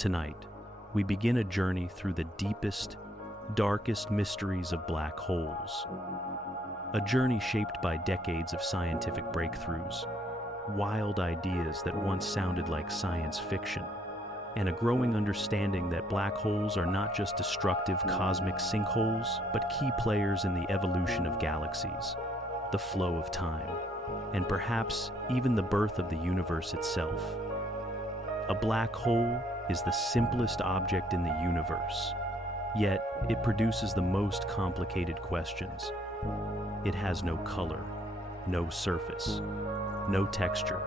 Tonight, we begin a journey through the deepest, darkest mysteries of black holes. A journey shaped by decades of scientific breakthroughs, wild ideas that once sounded like science fiction, and a growing understanding that black holes are not just destructive cosmic sinkholes, but key players in the evolution of galaxies, the flow of time, and perhaps even the birth of the universe itself. A black hole is the simplest object in the universe, yet it produces the most complicated questions. It has no color, no surface, no texture.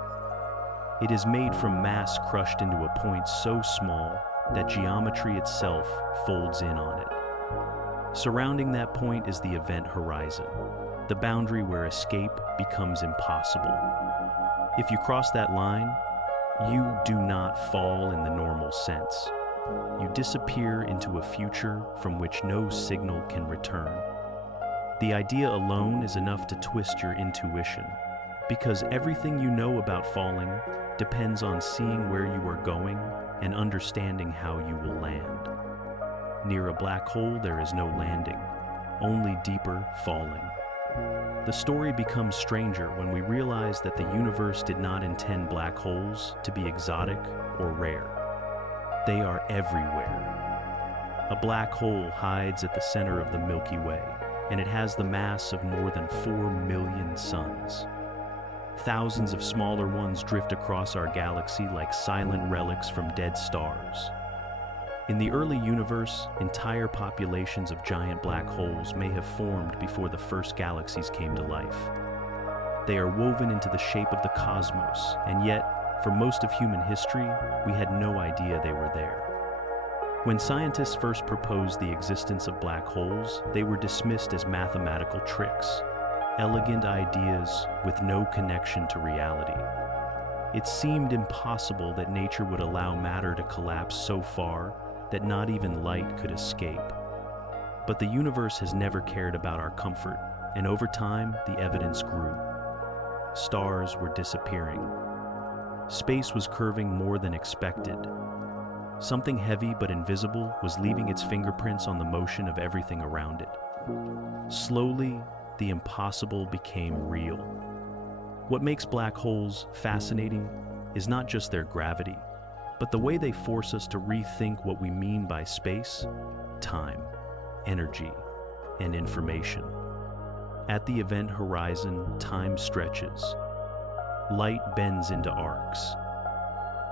It is made from mass crushed into a point so small that geometry itself folds in on it. Surrounding that point is the event horizon, the boundary where escape becomes impossible. If you cross that line, you do not fall in the normal sense. You disappear into a future from which no signal can return. The idea alone is enough to twist your intuition, because everything you know about falling depends on seeing where you are going and understanding how you will land. Near a black hole, there is no landing, only deeper falling. The story becomes stranger when we realize that the universe did not intend black holes to be exotic or rare. They are everywhere. A black hole hides at the center of the Milky Way, and it has the mass of more than 4 million suns. Thousands of smaller ones drift across our galaxy like silent relics from dead stars. In the early universe, entire populations of giant black holes may have formed before the first galaxies came to life. They are woven into the shape of the cosmos, and yet, for most of human history, we had no idea they were there. When scientists first proposed the existence of black holes, they were dismissed as mathematical tricks, elegant ideas with no connection to reality. It seemed impossible that nature would allow matter to collapse so far that not even light could escape. But the universe has never cared about our comfort, and over time, the evidence grew. Stars were disappearing. Space was curving more than expected. Something heavy but invisible was leaving its fingerprints on the motion of everything around it. Slowly, the impossible became real. What makes black holes fascinating is not just their gravity, but the way they force us to rethink what we mean by space, time, energy, and information. At the event horizon, time stretches. Light bends into arcs.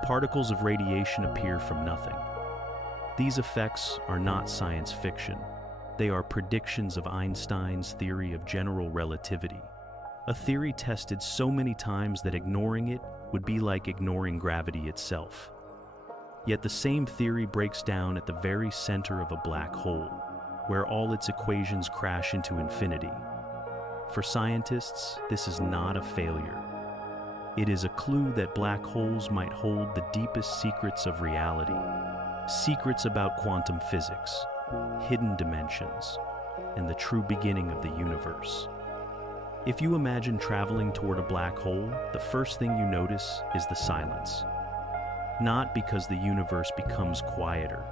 Particles of radiation appear from nothing. These effects are not science fiction. They are predictions of Einstein's theory of general relativity, a theory tested so many times that ignoring it would be like ignoring gravity itself. Yet the same theory breaks down at the very center of a black hole, where all its equations crash into infinity. For scientists, this is not a failure. It is a clue that black holes might hold the deepest secrets of reality, secrets about quantum physics, hidden dimensions, and the true beginning of the universe. If you imagine traveling toward a black hole, the first thing you notice is the silence. Not because the universe becomes quieter,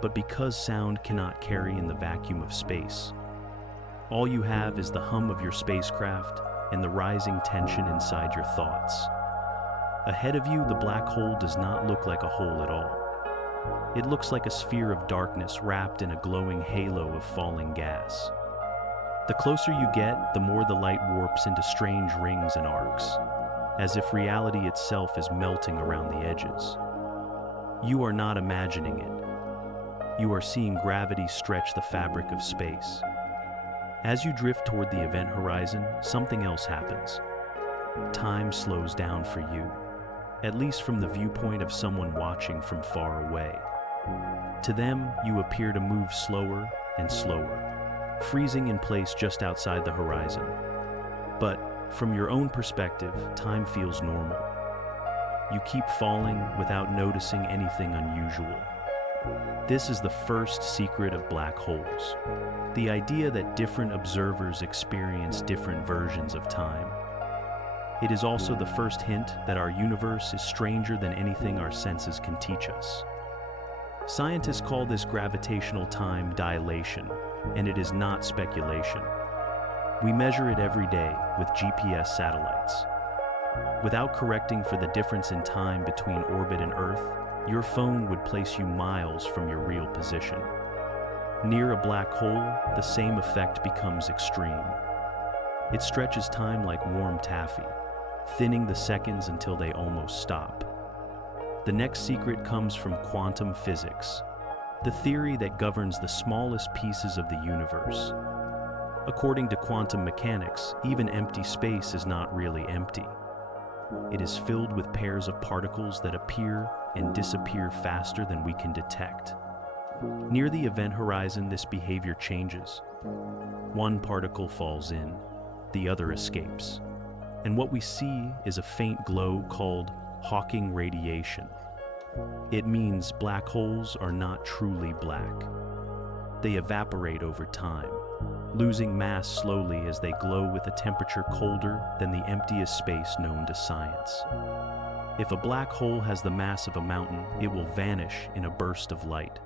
but because sound cannot carry in the vacuum of space. All you have is the hum of your spacecraft and the rising tension inside your thoughts. Ahead of you, the black hole does not look like a hole at all. It looks like a sphere of darkness wrapped in a glowing halo of falling gas. The closer you get, the more the light warps into strange rings and arcs, as if reality itself is melting around the edges. You are not imagining it. You are seeing gravity stretch the fabric of space. As you drift toward the event horizon, something else happens. Time slows down for you, at least from the viewpoint of someone watching from far away. To them, you appear to move slower and slower, freezing in place just outside the horizon. But from your own perspective, time feels normal. You keep falling without noticing anything unusual. This is the first secret of black holes, the idea that different observers experience different versions of time. It is also the first hint that our universe is stranger than anything our senses can teach us. Scientists call this gravitational time dilation, and it is not speculation. We measure it every day with GPS satellites. Without correcting for the difference in time between orbit and Earth, your phone would place you miles from your real position. Near a black hole, the same effect becomes extreme. It stretches time like warm taffy, thinning the seconds until they almost stop. The next secret comes from quantum physics, the theory that governs the smallest pieces of the universe. According to quantum mechanics, even empty space is not really empty. It is filled with pairs of particles that appear and disappear faster than we can detect. Near the event horizon, this behavior changes. One particle falls in, the other escapes. And what we see is a faint glow called Hawking radiation. It means black holes are not truly black. They evaporate over time, losing mass slowly as they glow with a temperature colder than the emptiest space known to science. If a black hole has the mass of a mountain, it will vanish in a burst of light.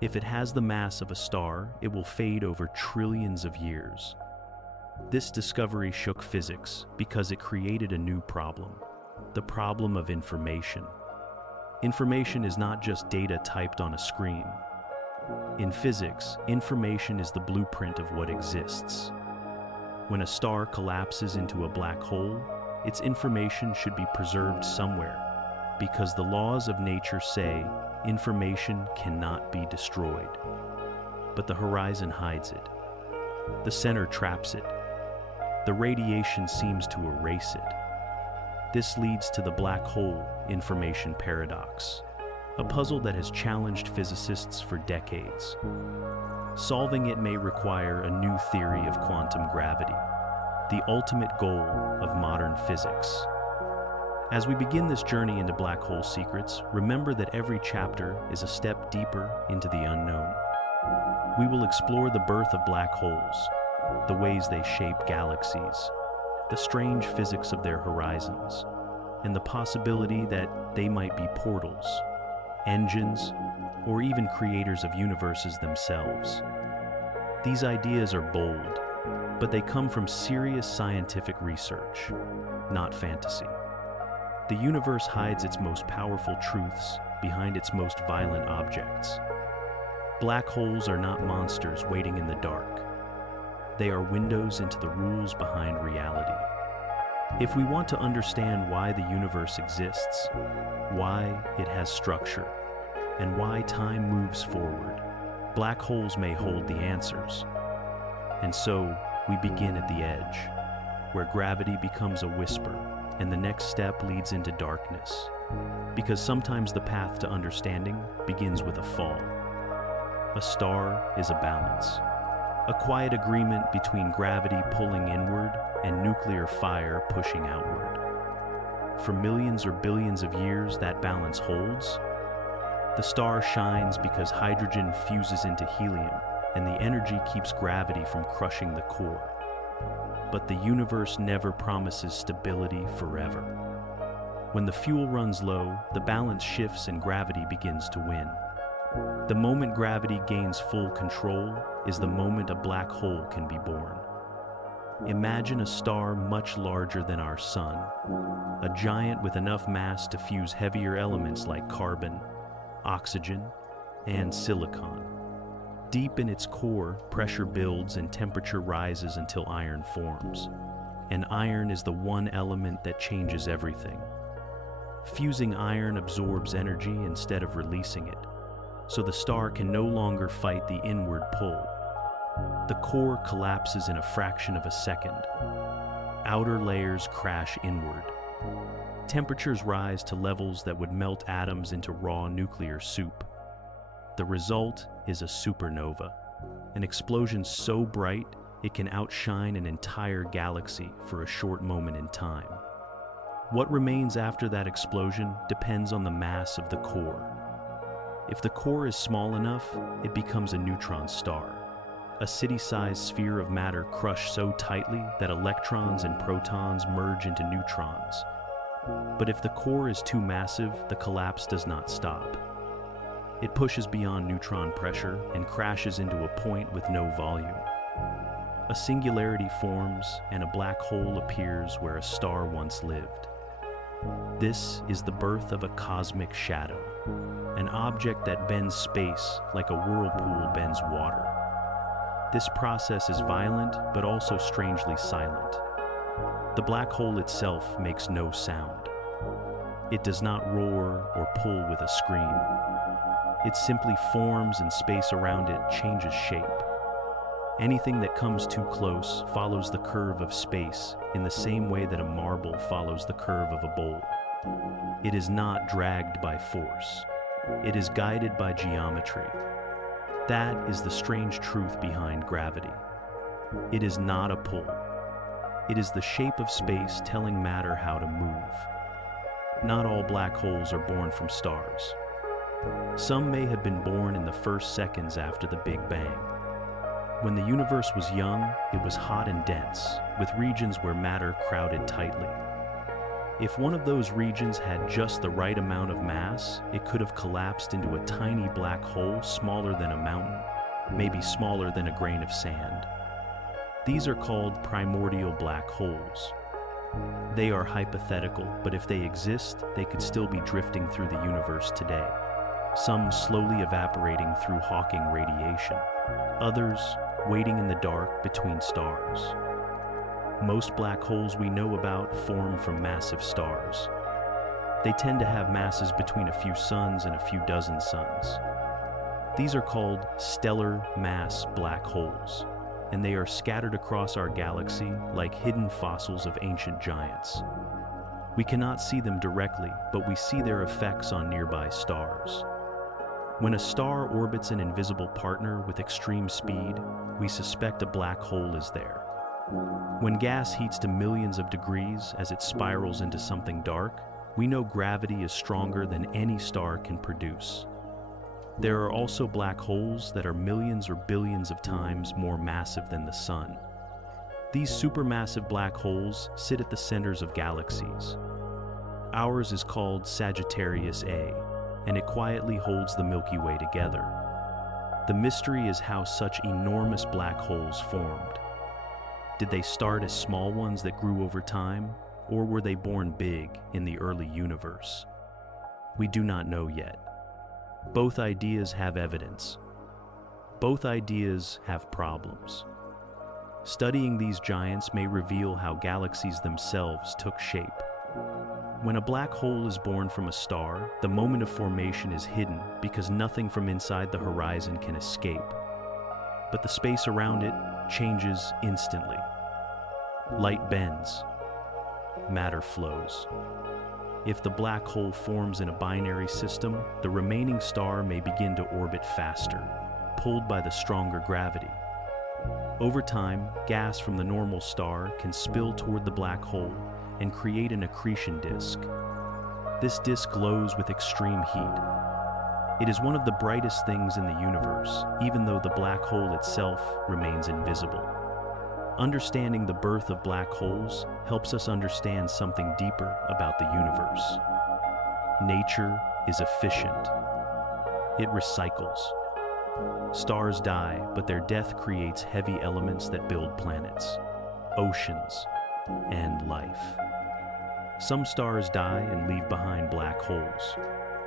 If it has the mass of a star, it will fade over trillions of years. This discovery shook physics because it created a new problem. The problem of information. Information is not just data typed on a screen. In physics, information is the blueprint of what exists. When a star collapses into a black hole, its information should be preserved somewhere, because the laws of nature say information cannot be destroyed. But the horizon hides it. The center traps it. The radiation seems to erase it. This leads to the black hole information paradox, a puzzle that has challenged physicists for decades. Solving it may require a new theory of quantum gravity, the ultimate goal of modern physics. As we begin this journey into black hole secrets, remember that every chapter is a step deeper into the unknown. We will explore the birth of black holes, the ways they shape galaxies, the strange physics of their horizons, and the possibility that they might be portals, engines, or even creators of universes themselves. These ideas are bold, but they come from serious scientific research, not fantasy. The universe hides its most powerful truths behind its most violent objects. Black holes are not monsters waiting in the dark. They are windows into the rules behind reality. If we want to understand why the universe exists, why it has structure, and why time moves forward, black holes may hold the answers. And so, we begin at the edge, where gravity becomes a whisper, and the next step leads into darkness. Because sometimes the path to understanding begins with a fall. A star is a balance. A quiet agreement between gravity pulling inward and nuclear fire pushing outward. For millions or billions of years, that balance holds. The star shines because hydrogen fuses into helium, and the energy keeps gravity from crushing the core. But the universe never promises stability forever. When the fuel runs low, the balance shifts and gravity begins to win. The moment gravity gains full control is the moment a black hole can be born. Imagine a star much larger than our sun, a giant with enough mass to fuse heavier elements like carbon, oxygen, and silicon. Deep in its core, pressure builds and temperature rises until iron forms. And iron is the one element that changes everything. Fusing iron absorbs energy instead of releasing it, so the star can no longer fight the inward pull. The core collapses in a fraction of a second. Outer layers crash inward. Temperatures rise to levels that would melt atoms into raw nuclear soup. The result is a supernova, an explosion so bright it can outshine an entire galaxy for a short moment in time. What remains after that explosion depends on the mass of the core. If the core is small enough, it becomes a neutron star, a city-sized sphere of matter crushed so tightly that electrons and protons merge into neutrons. But if the core is too massive, the collapse does not stop. It pushes beyond neutron pressure and crashes into a point with no volume. A singularity forms and a black hole appears where a star once lived. This is the birth of a cosmic shadow, an object that bends space like a whirlpool bends water. This process is violent but also strangely silent. The black hole itself makes no sound. It does not roar or pull with a scream. It simply forms and space around it changes shape. Anything that comes too close follows the curve of space in the same way that a marble follows the curve of a bowl. It is not dragged by force. It is guided by geometry. That is the strange truth behind gravity. It is not a pull. It is the shape of space telling matter how to move. Not all black holes are born from stars. Some may have been born in the first seconds after the Big Bang. When the universe was young, it was hot and dense, with regions where matter crowded tightly. If one of those regions had just the right amount of mass, it could have collapsed into a tiny black hole smaller than a mountain, maybe smaller than a grain of sand. These are called primordial black holes. They are hypothetical, but if they exist, they could still be drifting through the universe today. Some slowly evaporating through Hawking radiation, others waiting in the dark between stars. Most black holes we know about form from massive stars. They tend to have masses between a few suns and a few dozen suns. These are called stellar mass black holes, and they are scattered across our galaxy like hidden fossils of ancient giants. We cannot see them directly, but we see their effects on nearby stars. When a star orbits an invisible partner with extreme speed, we suspect a black hole is there. When gas heats to millions of degrees as it spirals into something dark, we know gravity is stronger than any star can produce. There are also black holes that are millions or billions of times more massive than the Sun. These supermassive black holes sit at the centers of galaxies. Ours is called Sagittarius A, and it quietly holds the Milky Way together. The mystery is how such enormous black holes formed. Did they start as small ones that grew over time, or were they born big in the early universe? We do not know yet. Both ideas have evidence. Both ideas have problems. Studying these giants may reveal how galaxies themselves took shape. When a black hole is born from a star, the moment of formation is hidden because nothing from inside the horizon can escape. But the space around it changes instantly. Light bends. Matter flows. If the black hole forms in a binary system, the remaining star may begin to orbit faster, pulled by the stronger gravity. Over time, gas from the normal star can spill toward the black hole and create an accretion disk. This disk glows with extreme heat. It is one of the brightest things in the universe, even though the black hole itself remains invisible. Understanding the birth of black holes helps us understand something deeper about the universe. Nature is efficient. It recycles. Stars die, but their death creates heavy elements that build planets, oceans, and life. Some stars die and leave behind black holes,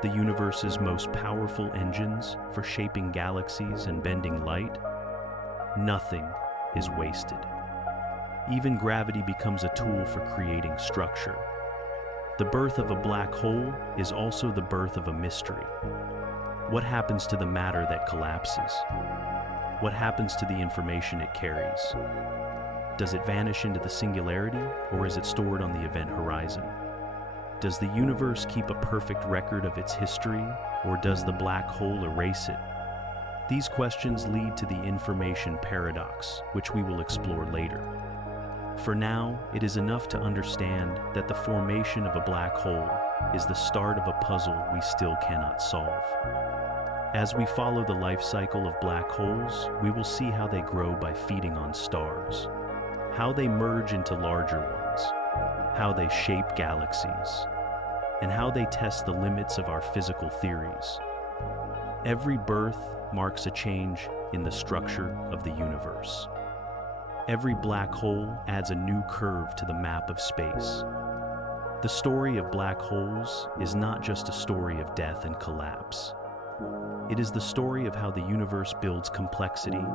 the universe's most powerful engines for shaping galaxies and bending light. Nothing is wasted. Even gravity becomes a tool for creating structure. The birth of a black hole is also the birth of a mystery. What happens to the matter that collapses? What happens to the information it carries? Does it vanish into the singularity, or is it stored on the event horizon? Does the universe keep a perfect record of its history, or does the black hole erase it? These questions lead to the information paradox, which we will explore later. For now, it is enough to understand that the formation of a black hole is the start of a puzzle we still cannot solve. As we follow the life cycle of black holes, we will see how they grow by feeding on stars, how they merge into larger ones, how they shape galaxies, and how they test the limits of our physical theories. Every birth marks a change in the structure of the universe. Every black hole adds a new curve to the map of space. The story of black holes is not just a story of death and collapse. It is the story of how the universe builds complexity.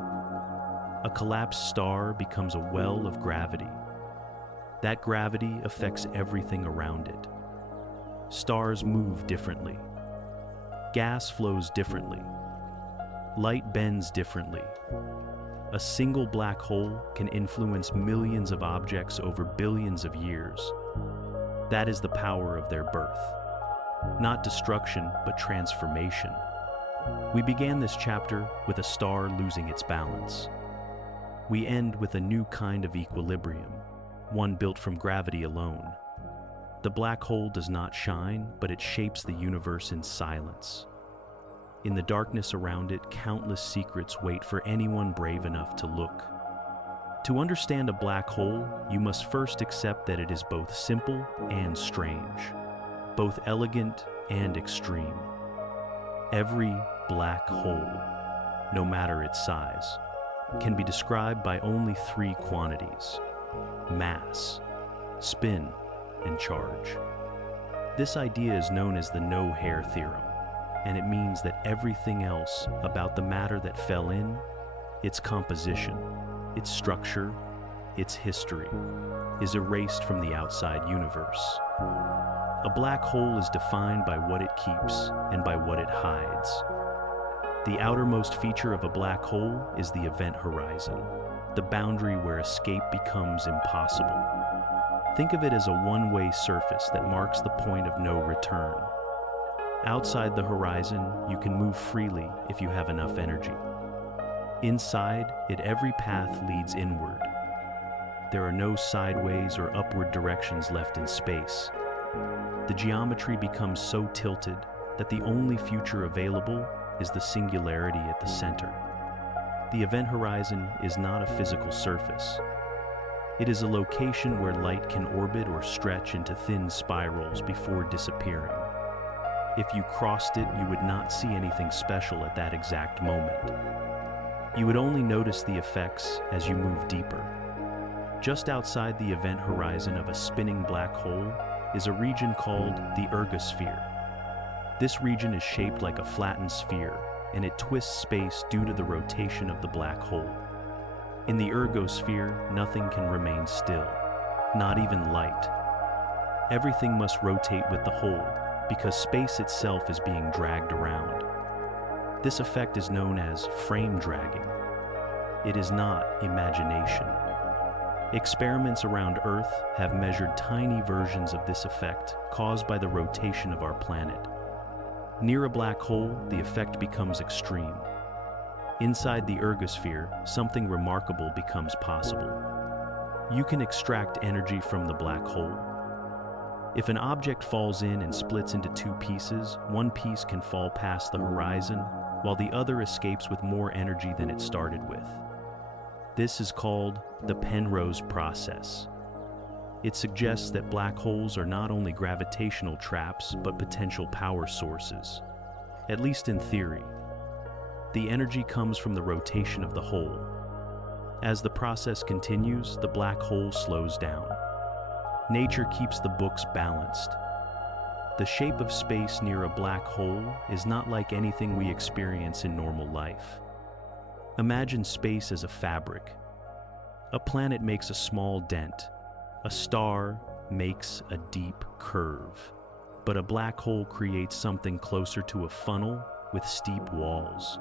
A collapsed star becomes a well of gravity. That gravity affects everything around it. Stars move differently. Gas flows differently. Light bends differently. A single black hole can influence millions of objects over billions of years. That is the power of their birth. Not destruction, but transformation. We began this chapter with a star losing its balance. We end with a new kind of equilibrium, one built from gravity alone. The black hole does not shine, but it shapes the universe in silence. In the darkness around it, countless secrets wait for anyone brave enough to look. To understand a black hole, you must first accept that it is both simple and strange, both elegant and extreme. Every black hole, no matter its size, can be described by only three quantities: mass, spin, and charge. This idea is known as the no-hair theorem, and it means that everything else about the matter that fell in, its composition, its structure, its history, is erased from the outside universe. A black hole is defined by what it keeps and by what it hides. The outermost feature of a black hole is the event horizon, the boundary where escape becomes impossible. Think of it as a one-way surface that marks the point of no return. Outside the horizon, you can move freely if you have enough energy. Inside it, every path leads inward. There are no sideways or upward directions left in space. The geometry becomes so tilted that the only future available is the singularity at the center. The event horizon is not a physical surface. It is a location where light can orbit or stretch into thin spirals before disappearing. If you crossed it, you would not see anything special at that exact moment. You would only notice the effects as you move deeper. Just outside the event horizon of a spinning black hole is a region called the ergosphere. This region is shaped like a flattened sphere, and it twists space due to the rotation of the black hole. In the ergosphere, nothing can remain still, not even light. Everything must rotate with the hole, because space itself is being dragged around. This effect is known as frame dragging. It is not imagination. Experiments around Earth have measured tiny versions of this effect caused by the rotation of our planet. Near a black hole, the effect becomes extreme. Inside the ergosphere, something remarkable becomes possible. You can extract energy from the black hole. If an object falls in and splits into two pieces, one piece can fall past the horizon, while the other escapes with more energy than it started with. This is called the Penrose process. It suggests that black holes are not only gravitational traps, but potential power sources, at least in theory. The energy comes from the rotation of the hole. As the process continues, the black hole slows down. Nature keeps the books balanced. The shape of space near a black hole is not like anything we experience in normal life. Imagine space as a fabric. A planet makes a small dent. A star makes a deep curve. But a black hole creates something closer to a funnel with steep walls.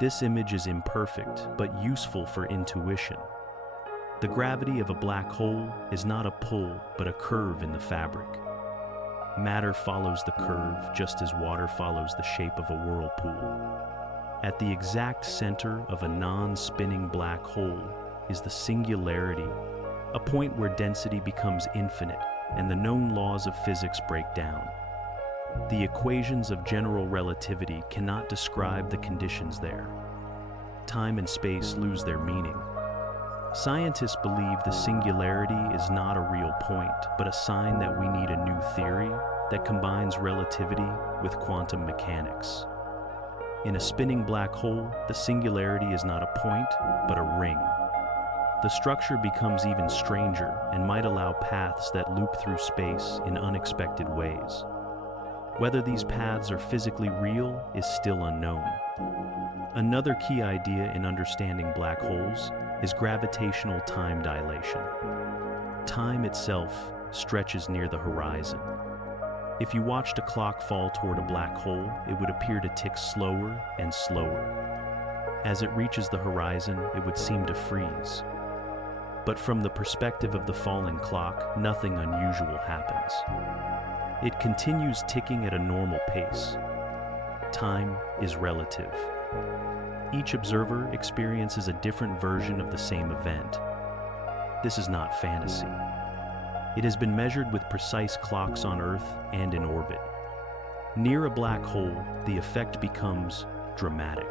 This image is imperfect, but useful for intuition. The gravity of a black hole is not a pull, but a curve in the fabric. Matter follows the curve just as water follows the shape of a whirlpool. At the exact center of a non-spinning black hole is the singularity, a point where density becomes infinite and the known laws of physics break down. The equations of general relativity cannot describe the conditions there. Time and space lose their meaning. Scientists believe the singularity is not a real point, but a sign that we need a new theory that combines relativity with quantum mechanics. In a spinning black hole, the singularity is not a point, but a ring. The structure becomes even stranger and might allow paths that loop through space in unexpected ways. Whether these paths are physically real is still unknown. Another key idea in understanding black holes is gravitational time dilation. Time itself stretches near the horizon. If you watched a clock fall toward a black hole, it would appear to tick slower and slower. As it reaches the horizon, it would seem to freeze. But from the perspective of the falling clock, nothing unusual happens. It continues ticking at a normal pace. Time is relative. Each observer experiences a different version of the same event. This is not fantasy. It has been measured with precise clocks on Earth and in orbit. Near a black hole, the effect becomes dramatic.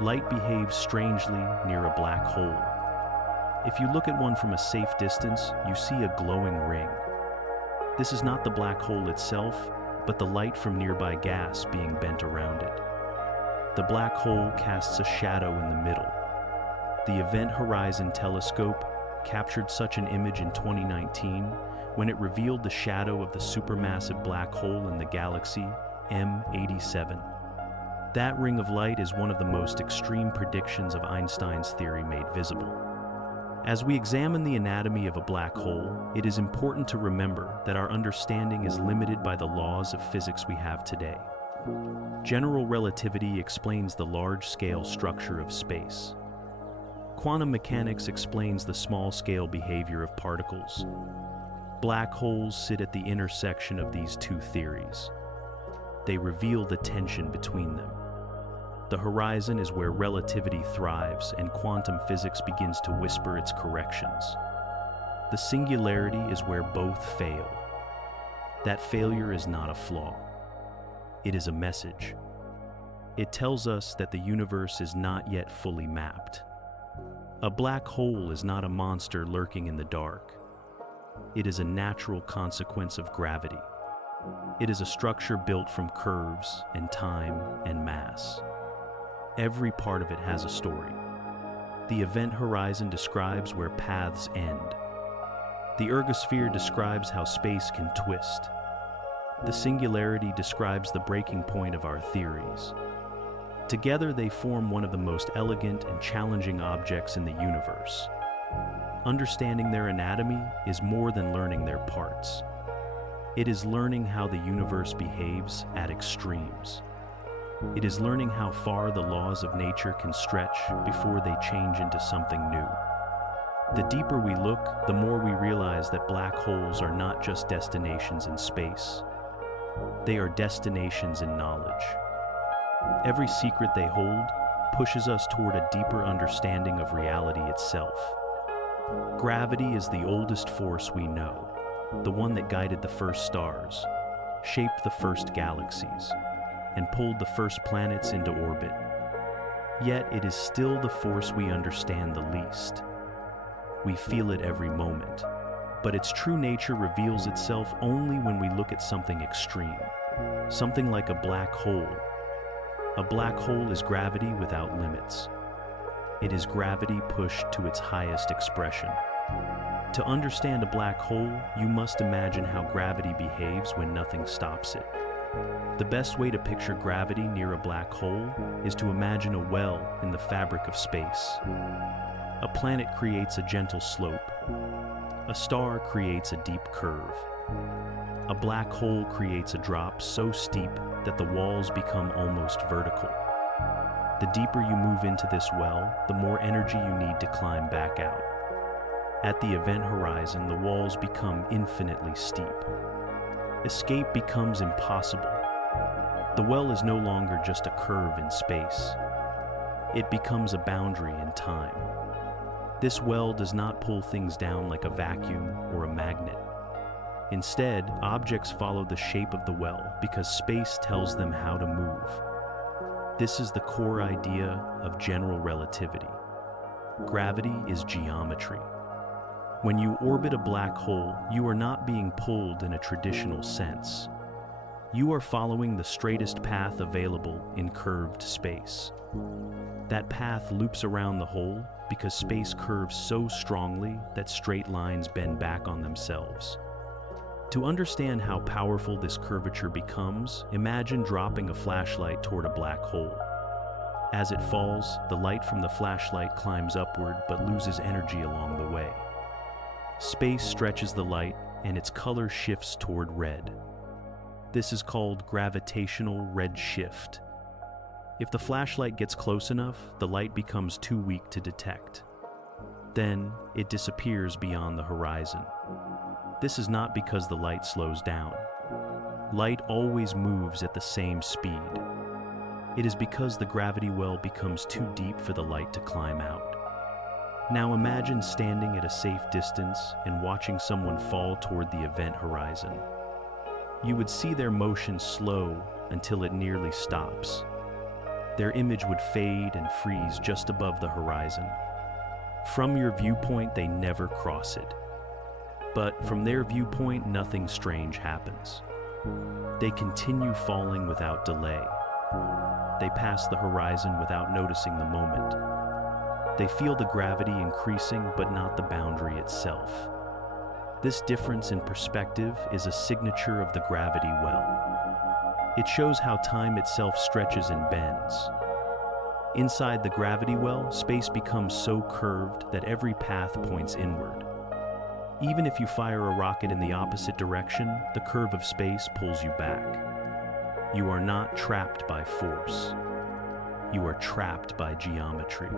Light behaves strangely near a black hole. If you look at one from a safe distance, you see a glowing ring. This is not the black hole itself, but the light from nearby gas being bent around it. The black hole casts a shadow in the middle. The Event Horizon Telescope captured such an image in 2019 when it revealed the shadow of the supermassive black hole in the galaxy M87. That ring of light is one of the most extreme predictions of Einstein's theory made visible. As we examine the anatomy of a black hole, it is important to remember that our understanding is limited by the laws of physics we have today. General relativity explains the large-scale structure of space. Quantum mechanics explains the small-scale behavior of particles. Black holes sit at the intersection of these two theories. They reveal the tension between them. The horizon is where relativity thrives and quantum physics begins to whisper its corrections. The singularity is where both fail. That failure is not a flaw. It is a message. It tells us that the universe is not yet fully mapped. A black hole is not a monster lurking in the dark. It is a natural consequence of gravity. It is a structure built from curves and time and mass. Every part of it has a story. The event horizon describes where paths end. The ergosphere describes how space can twist. The singularity describes the breaking point of our theories. Together, they form one of the most elegant and challenging objects in the universe. Understanding their anatomy is more than learning their parts. It is learning how the universe behaves at extremes. It is learning how far the laws of nature can stretch before they change into something new. The deeper we look, the more we realize that black holes are not just destinations in space. They are destinations in knowledge. Every secret they hold pushes us toward a deeper understanding of reality itself. Gravity is the oldest force we know, the one that guided the first stars, shaped the first galaxies, and pulled the first planets into orbit. Yet it is still the force we understand the least. We feel it every moment, but its true nature reveals itself only when we look at something extreme, something like a black hole. A black hole is gravity without limits. It is gravity pushed to its highest expression. To understand a black hole, you must imagine how gravity behaves when nothing stops it. The best way to picture gravity near a black hole is to imagine a well in the fabric of space. A planet creates a gentle slope. A star creates a deep curve. A black hole creates a drop so steep that the walls become almost vertical. The deeper you move into this well, the more energy you need to climb back out. At the event horizon, the walls become infinitely steep. Escape becomes impossible. The well is no longer just a curve in space. It becomes a boundary in time. This well does not pull things down like a vacuum or a magnet. Instead, objects follow the shape of the well because space tells them how to move. This is the core idea of general relativity. Gravity is geometry. When you orbit a black hole, you are not being pulled in a traditional sense. You are following the straightest path available in curved space. That path loops around the hole because space curves so strongly that straight lines bend back on themselves. To understand how powerful this curvature becomes, imagine dropping a flashlight toward a black hole. As it falls, the light from the flashlight climbs upward but loses energy along the way. Space stretches the light, and its color shifts toward red. This is called gravitational redshift. If the flashlight gets close enough, the light becomes too weak to detect. Then, it disappears beyond the horizon. This is not because the light slows down. Light always moves at the same speed. It is because the gravity well becomes too deep for the light to climb out. Now imagine standing at a safe distance and watching someone fall toward the event horizon. You would see their motion slow until it nearly stops. Their image would fade and freeze just above the horizon. From your viewpoint, they never cross it. But from their viewpoint, nothing strange happens. They continue falling without delay. They pass the horizon without noticing the moment. They feel the gravity increasing, but not the boundary itself. This difference in perspective is a signature of the gravity well. It shows how time itself stretches and bends. Inside the gravity well, space becomes so curved that every path points inward. Even if you fire a rocket in the opposite direction, the curve of space pulls you back. You are not trapped by force. You are trapped by geometry.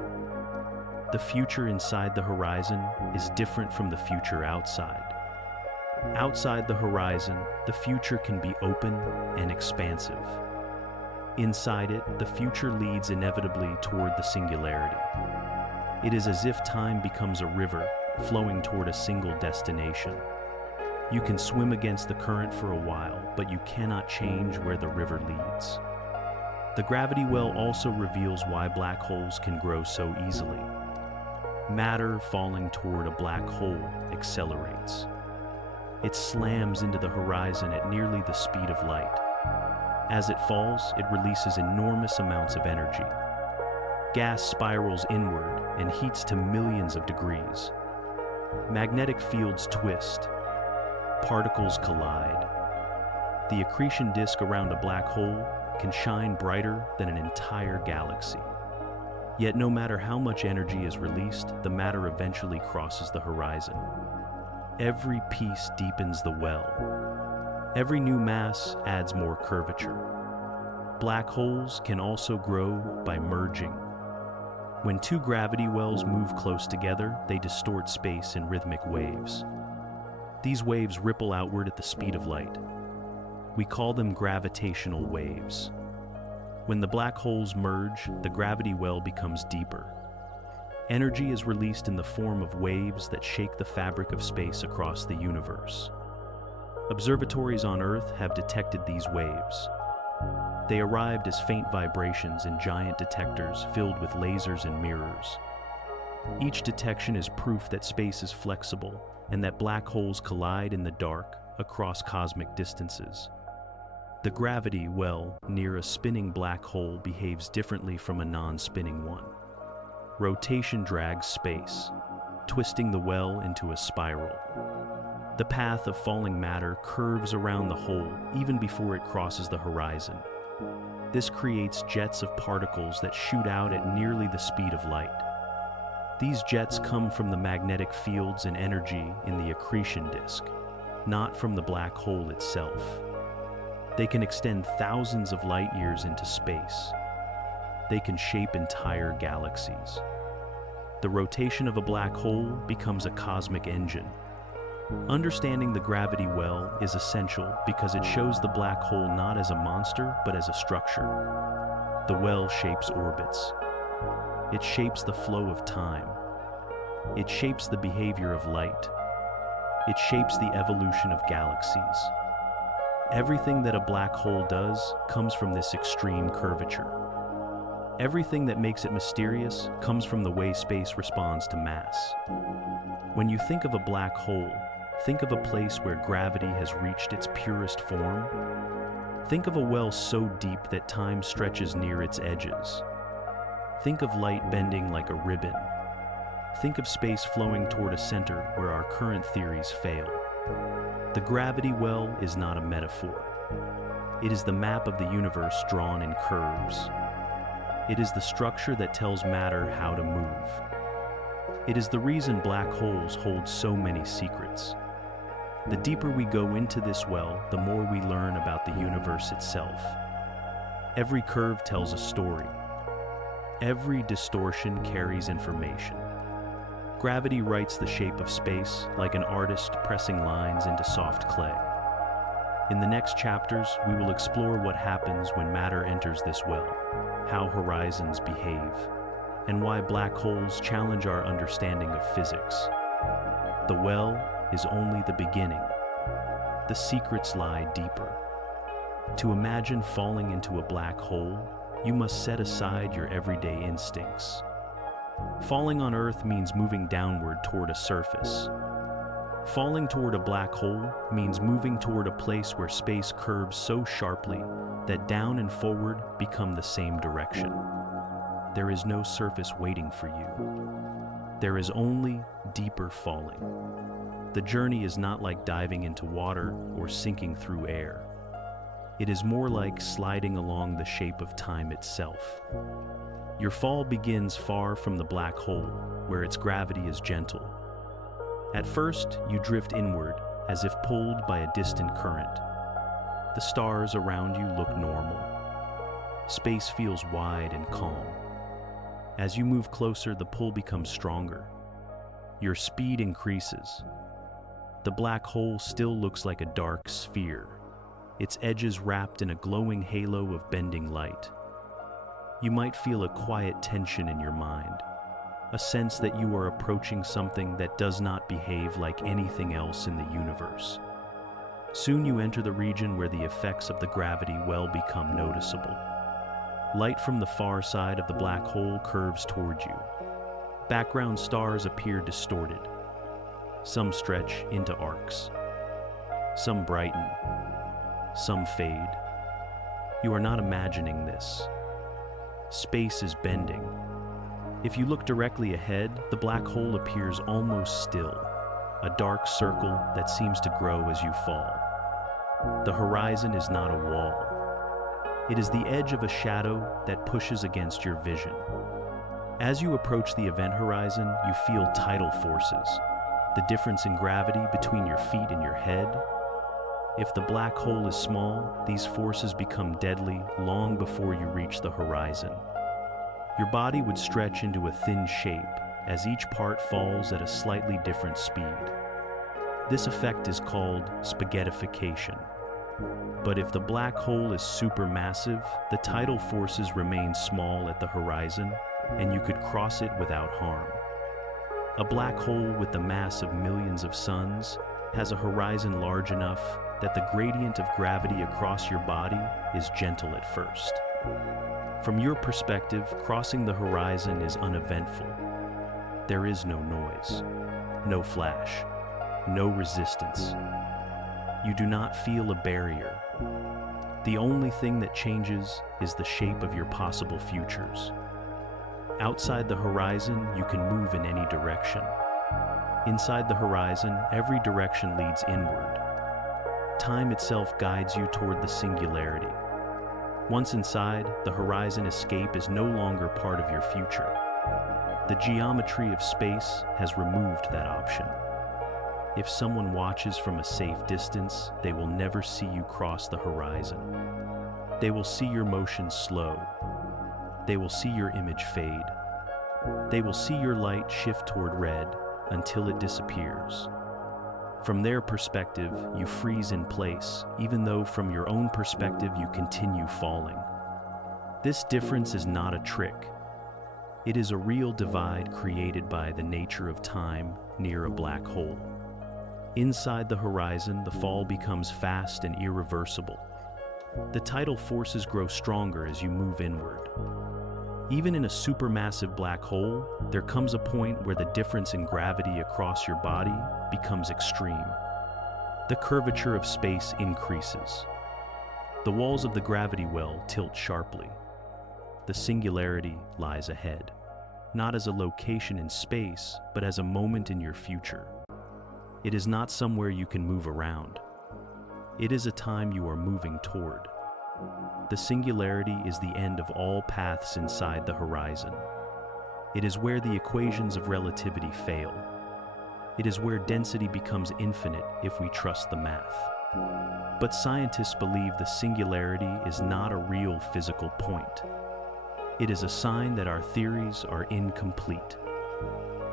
The future inside the horizon is different from the future outside. Outside the horizon, the future can be open and expansive. Inside it, the future leads inevitably toward the singularity. It is as if time becomes a river flowing toward a single destination. You can swim against the current for a while, but you cannot change where the river leads. The gravity well also reveals why black holes can grow so easily. Matter falling toward a black hole accelerates. It slams into the horizon at nearly the speed of light. As it falls, it releases enormous amounts of energy. Gas spirals inward and heats to millions of degrees. Magnetic fields twist. Particles collide. The accretion disk around a black hole can shine brighter than an entire galaxy. Yet no matter how much energy is released, the matter eventually crosses the horizon. Every piece deepens the well. Every new mass adds more curvature. Black holes can also grow by merging. When two gravity wells move close together, they distort space in rhythmic waves. These waves ripple outward at the speed of light. We call them gravitational waves. When the black holes merge, the gravity well becomes deeper. Energy is released in the form of waves that shake the fabric of space across the universe. Observatories on Earth have detected these waves. They arrived as faint vibrations in giant detectors filled with lasers and mirrors. Each detection is proof that space is flexible and that black holes collide in the dark across cosmic distances. The gravity well near a spinning black hole behaves differently from a non-spinning one. Rotation drags space, twisting the well into a spiral. The path of falling matter curves around the hole even before it crosses the horizon. This creates jets of particles that shoot out at nearly the speed of light. These jets come from the magnetic fields and energy in the accretion disk, not from the black hole itself. They can extend thousands of light years into space. They can shape entire galaxies. The rotation of a black hole becomes a cosmic engine. Understanding the gravity well is essential because it shows the black hole not as a monster, but as a structure. The well shapes orbits. It shapes the flow of time. It shapes the behavior of light. It shapes the evolution of galaxies. Everything that a black hole does comes from this extreme curvature. Everything that makes it mysterious comes from the way space responds to mass. When you think of a black hole, think of a place where gravity has reached its purest form. Think of a well so deep that time stretches near its edges. Think of light bending like a ribbon. Think of space flowing toward a center where our current theories fail. The gravity well is not a metaphor. It is the map of the universe drawn in curves. It is the structure that tells matter how to move. It is the reason black holes hold so many secrets. The deeper we go into this well, the more we learn about the universe itself. Every curve tells a story. Every distortion carries information. Gravity writes the shape of space like an artist pressing lines into soft clay. In the next chapters, we will explore what happens when matter enters this well, how horizons behave, and why black holes challenge our understanding of physics. The well is only the beginning. The secrets lie deeper. To imagine falling into a black hole, you must set aside your everyday instincts. Falling on Earth means moving downward toward a surface. Falling toward a black hole means moving toward a place where space curves so sharply that down and forward become the same direction. There is no surface waiting for you. There is only deeper falling. The journey is not like diving into water or sinking through air. It is more like sliding along the shape of time itself. Your fall begins far from the black hole, where its gravity is gentle. At first, you drift inward, as if pulled by a distant current. The stars around you look normal. Space feels wide and calm. As you move closer, the pull becomes stronger. Your speed increases. The black hole still looks like a dark sphere, its edges wrapped in a glowing halo of bending light. You might feel a quiet tension in your mind, a sense that you are approaching something that does not behave like anything else in the universe. Soon you enter the region where the effects of the gravity well become noticeable. Light from the far side of the black hole curves toward you. Background stars appear distorted. Some stretch into arcs. Some brighten. Some fade. You are not imagining this. Space is bending. If you look directly ahead, the black hole appears almost still, a dark circle that seems to grow as you fall. The horizon is not a wall. It is the edge of a shadow that pushes against your vision. As you approach the event horizon, you feel tidal forces, the difference in gravity between your feet and your head. If the black hole is small, these forces become deadly long before you reach the horizon. Your body would stretch into a thin shape as each part falls at a slightly different speed. This effect is called spaghettification. But if the black hole is supermassive, the tidal forces remain small at the horizon, and you could cross it without harm. A black hole with the mass of millions of suns has a horizon large enough that the gradient of gravity across your body is gentle at first. From your perspective, crossing the horizon is uneventful. There is no noise, no flash, no resistance. You do not feel a barrier. The only thing that changes is the shape of your possible futures. Outside the horizon, you can move in any direction. Inside the horizon, every direction leads inward. Time itself guides you toward the singularity. Once inside, the horizon escape is no longer part of your future. The geometry of space has removed that option. If someone watches from a safe distance, they will never see you cross the horizon. They will see your motion slow. They will see your image fade. They will see your light shift toward red until it disappears. From their perspective, you freeze in place, even though from your own perspective you continue falling. This difference is not a trick. It is a real divide created by the nature of time near a black hole. Inside the horizon, the fall becomes fast and irreversible. The tidal forces grow stronger as you move inward. Even in a supermassive black hole, there comes a point where the difference in gravity across your body becomes extreme. The curvature of space increases. The walls of the gravity well tilt sharply. The singularity lies ahead, not as a location in space, but as a moment in your future. It is not somewhere you can move around. It is a time you are moving toward. The singularity is the end of all paths inside the horizon. It is where the equations of relativity fail. It is where density becomes infinite if we trust the math. But scientists believe the singularity is not a real physical point. It is a sign that our theories are incomplete.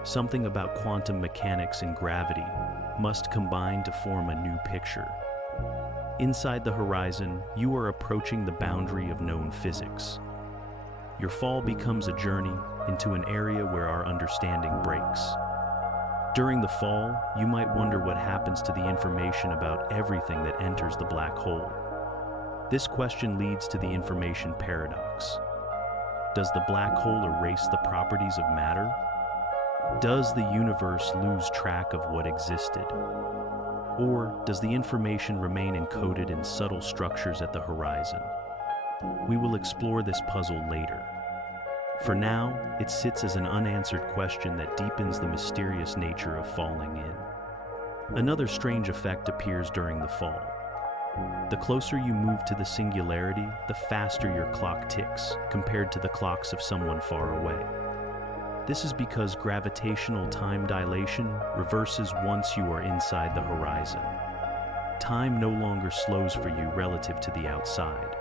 Something about quantum mechanics and gravity must combine to form a new picture. Inside the horizon, you are approaching the boundary of known physics. Your fall becomes a journey into an area where our understanding breaks. During the fall, you might wonder what happens to the information about everything that enters the black hole. This question leads to the information paradox. Does the black hole erase the properties of matter? Does the universe lose track of what existed? Or does the information remain encoded in subtle structures at the horizon? We will explore this puzzle later. For now, it sits as an unanswered question that deepens the mysterious nature of falling in. Another strange effect appears during the fall. The closer you move to the singularity, the faster your clock ticks, compared to the clocks of someone far away. This is because gravitational time dilation reverses once you are inside the horizon. Time no longer slows for you relative to the outside.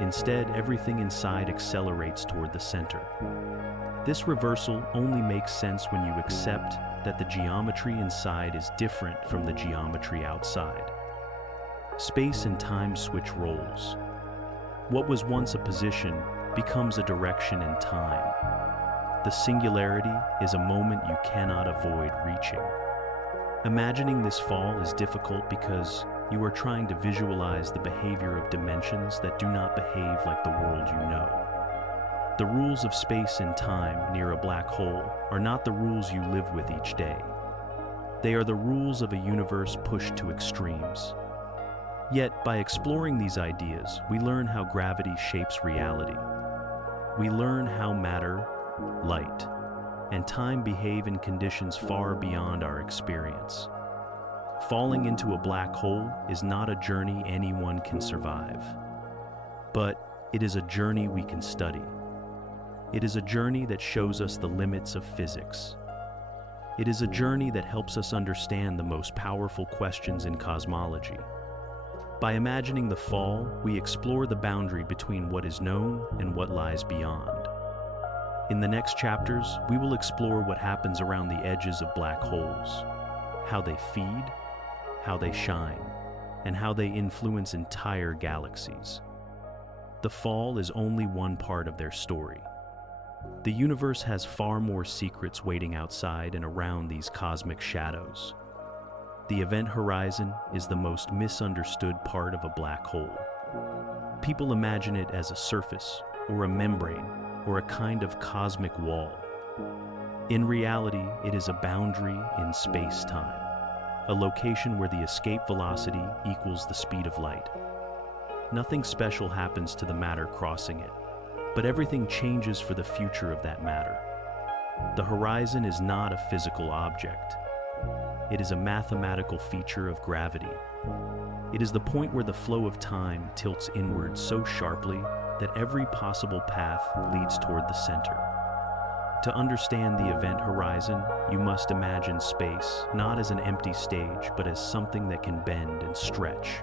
Instead, everything inside accelerates toward the center. This reversal only makes sense when you accept that the geometry inside is different from the geometry outside. Space and time switch roles. What was once a position becomes a direction in time. The singularity is a moment you cannot avoid reaching. Imagining this fall is difficult because you are trying to visualize the behavior of dimensions that do not behave like the world you know. The rules of space and time near a black hole are not the rules you live with each day. They are the rules of a universe pushed to extremes. Yet, by exploring these ideas, we learn how gravity shapes reality. We learn how matter, light, and time behave in conditions far beyond our experience. Falling into a black hole is not a journey anyone can survive, but it is a journey we can study. It is a journey that shows us the limits of physics. It is a journey that helps us understand the most powerful questions in cosmology. By imagining the fall, we explore the boundary between what is known and what lies beyond. In the next chapters, we will explore what happens around the edges of black holes, how they feed, how they shine, and how they influence entire galaxies. The fall is only one part of their story. The universe has far more secrets waiting outside and around these cosmic shadows. The event horizon is the most misunderstood part of a black hole. People imagine it as a surface, or a membrane, or a kind of cosmic wall. In reality, it is a boundary in space-time, a location where the escape velocity equals the speed of light. Nothing special happens to the matter crossing it, but everything changes for the future of that matter. The horizon is not a physical object. It is a mathematical feature of gravity. It is the point where the flow of time tilts inward so sharply that every possible path leads toward the center. To understand the event horizon, you must imagine space not as an empty stage, but as something that can bend and stretch.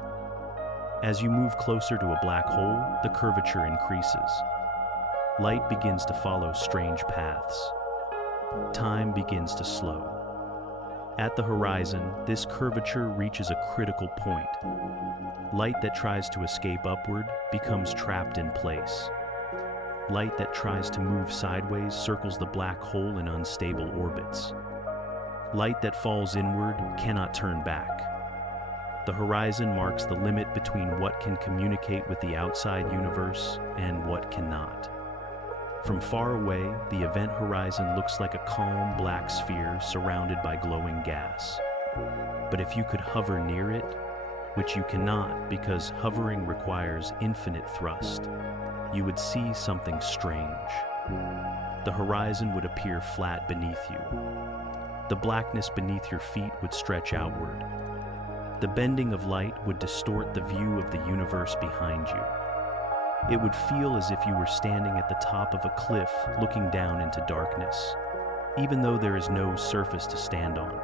As you move closer to a black hole, the curvature increases. Light begins to follow strange paths. Time begins to slow. At the horizon, this curvature reaches a critical point. Light that tries to escape upward becomes trapped in place. Light that tries to move sideways circles the black hole in unstable orbits. Light that falls inward cannot turn back. The horizon marks the limit between what can communicate with the outside universe and what cannot. From far away, the event horizon looks like a calm black sphere surrounded by glowing gas. But if you could hover near it, which you cannot because hovering requires infinite thrust, you would see something strange. The horizon would appear flat beneath you. The blackness beneath your feet would stretch outward. The bending of light would distort the view of the universe behind you. It would feel as if you were standing at the top of a cliff looking down into darkness, even though there is no surface to stand on.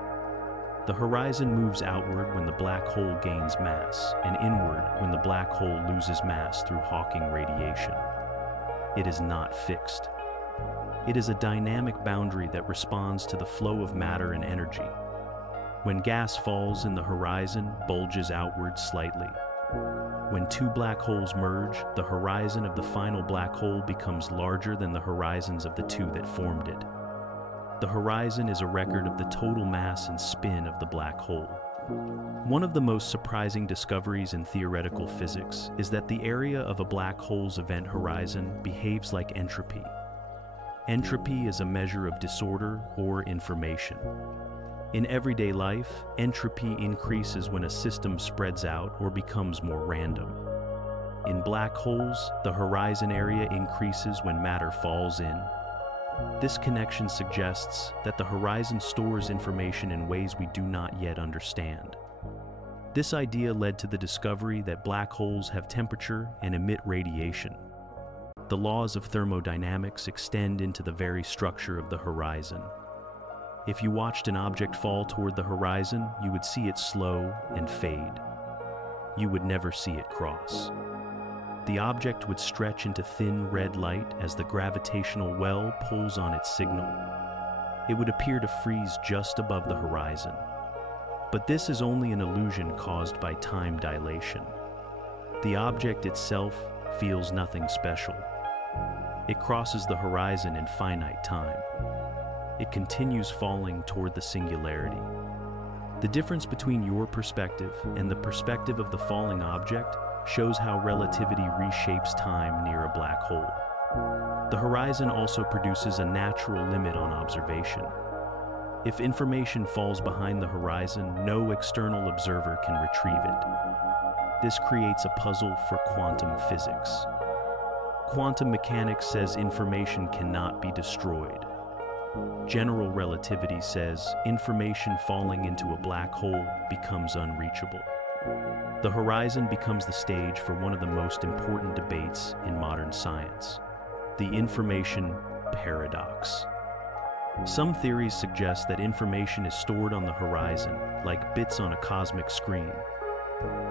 The horizon moves outward when the black hole gains mass, and inward when the black hole loses mass through Hawking radiation. It is not fixed. It is a dynamic boundary that responds to the flow of matter and energy. When gas falls in the horizon, bulges outward slightly. When two black holes merge, the horizon of the final black hole becomes larger than the horizons of the two that formed it. The horizon is a record of the total mass and spin of the black hole. One of the most surprising discoveries in theoretical physics is that the area of a black hole's event horizon behaves like entropy. Entropy is a measure of disorder or information. In everyday life, entropy increases when a system spreads out or becomes more random. In black holes, the horizon area increases when matter falls in. This connection suggests that the horizon stores information in ways we do not yet understand. This idea led to the discovery that black holes have temperature and emit radiation. The laws of thermodynamics extend into the very structure of the horizon. If you watched an object fall toward the horizon, you would see it slow and fade. You would never see it cross. The object would stretch into thin red light as the gravitational well pulls on its signal. It would appear to freeze just above the horizon. But this is only an illusion caused by time dilation. The object itself feels nothing special. It crosses the horizon in finite time. It continues falling toward the singularity. The difference between your perspective and the perspective of the falling object shows how relativity reshapes time near a black hole. The horizon also produces a natural limit on observation. If information falls behind the horizon, no external observer can retrieve it. This creates a puzzle for quantum physics. Quantum mechanics says information cannot be destroyed. General relativity says information falling into a black hole becomes unreachable. The horizon becomes the stage for one of the most important debates in modern science, the information paradox. Some theories suggest that information is stored on the horizon, like bits on a cosmic screen.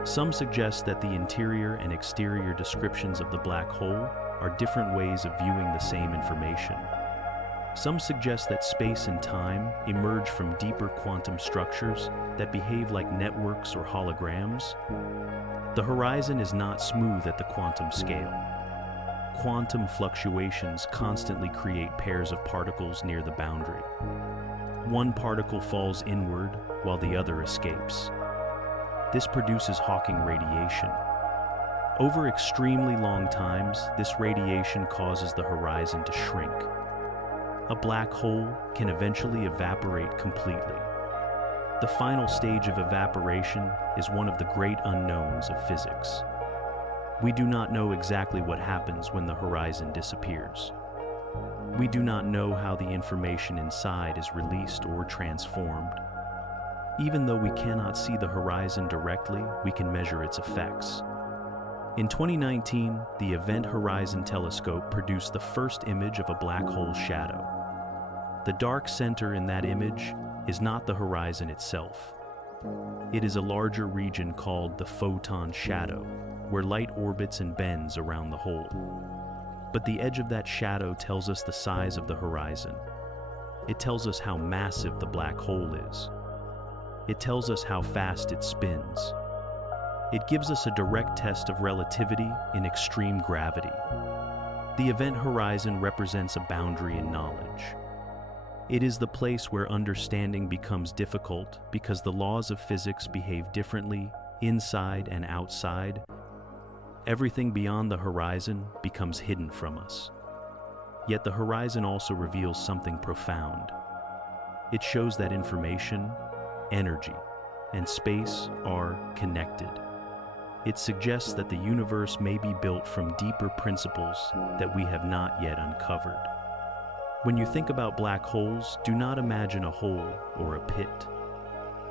Some suggest that the interior and exterior descriptions of the black hole are different ways of viewing the same information. Some suggest that space and time emerge from deeper quantum structures that behave like networks or holograms. The horizon is not smooth at the quantum scale. Quantum fluctuations constantly create pairs of particles near the boundary. One particle falls inward while the other escapes. This produces Hawking radiation. Over extremely long times, this radiation causes the horizon to shrink. A black hole can eventually evaporate completely. The final stage of evaporation is one of the great unknowns of physics. We do not know exactly what happens when the horizon disappears. We do not know how the information inside is released or transformed. Even though we cannot see the horizon directly, we can measure its effects. In 2019, the Event Horizon Telescope produced the first image of a black hole shadow. The dark center in that image is not the horizon itself. It is a larger region called the photon shadow, where light orbits and bends around the hole. But the edge of that shadow tells us the size of the horizon. It tells us how massive the black hole is. It tells us how fast it spins. It gives us a direct test of relativity in extreme gravity. The event horizon represents a boundary in knowledge. It is the place where understanding becomes difficult because the laws of physics behave differently inside and outside. Everything beyond the horizon becomes hidden from us. Yet the horizon also reveals something profound. It shows that information, energy, and space are connected. It suggests that the universe may be built from deeper principles that we have not yet uncovered. When you think about black holes, do not imagine a hole or a pit.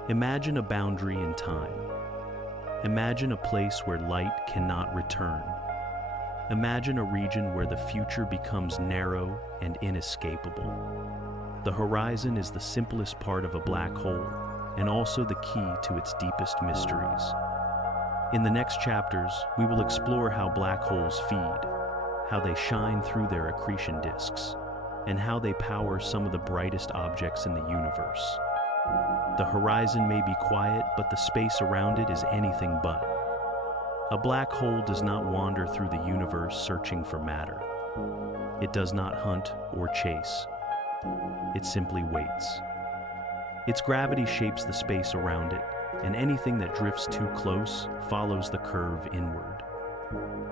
Imagine a boundary in time. Imagine a place where light cannot return. Imagine a region where the future becomes narrow and inescapable. The horizon is the simplest part of a black hole and also the key to its deepest mysteries. In the next chapters, we will explore how black holes feed, how they shine through their accretion disks, and how they power some of the brightest objects in the universe. The horizon may be quiet, but the space around it is anything but. A black hole does not wander through the universe searching for matter. It does not hunt or chase. It simply waits. Its gravity shapes the space around it, and anything that drifts too close follows the curve inward.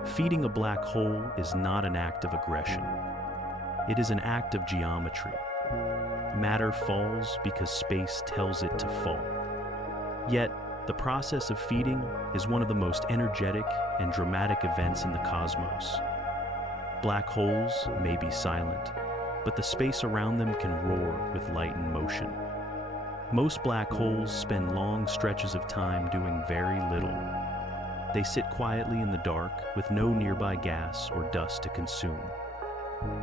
Feeding a black hole is not an act of aggression. It is an act of geometry. Matter falls because space tells it to fall. Yet, the process of feeding is one of the most energetic and dramatic events in the cosmos. Black holes may be silent, but the space around them can roar with light and motion. Most black holes spend long stretches of time doing very little. They sit quietly in the dark with no nearby gas or dust to consume.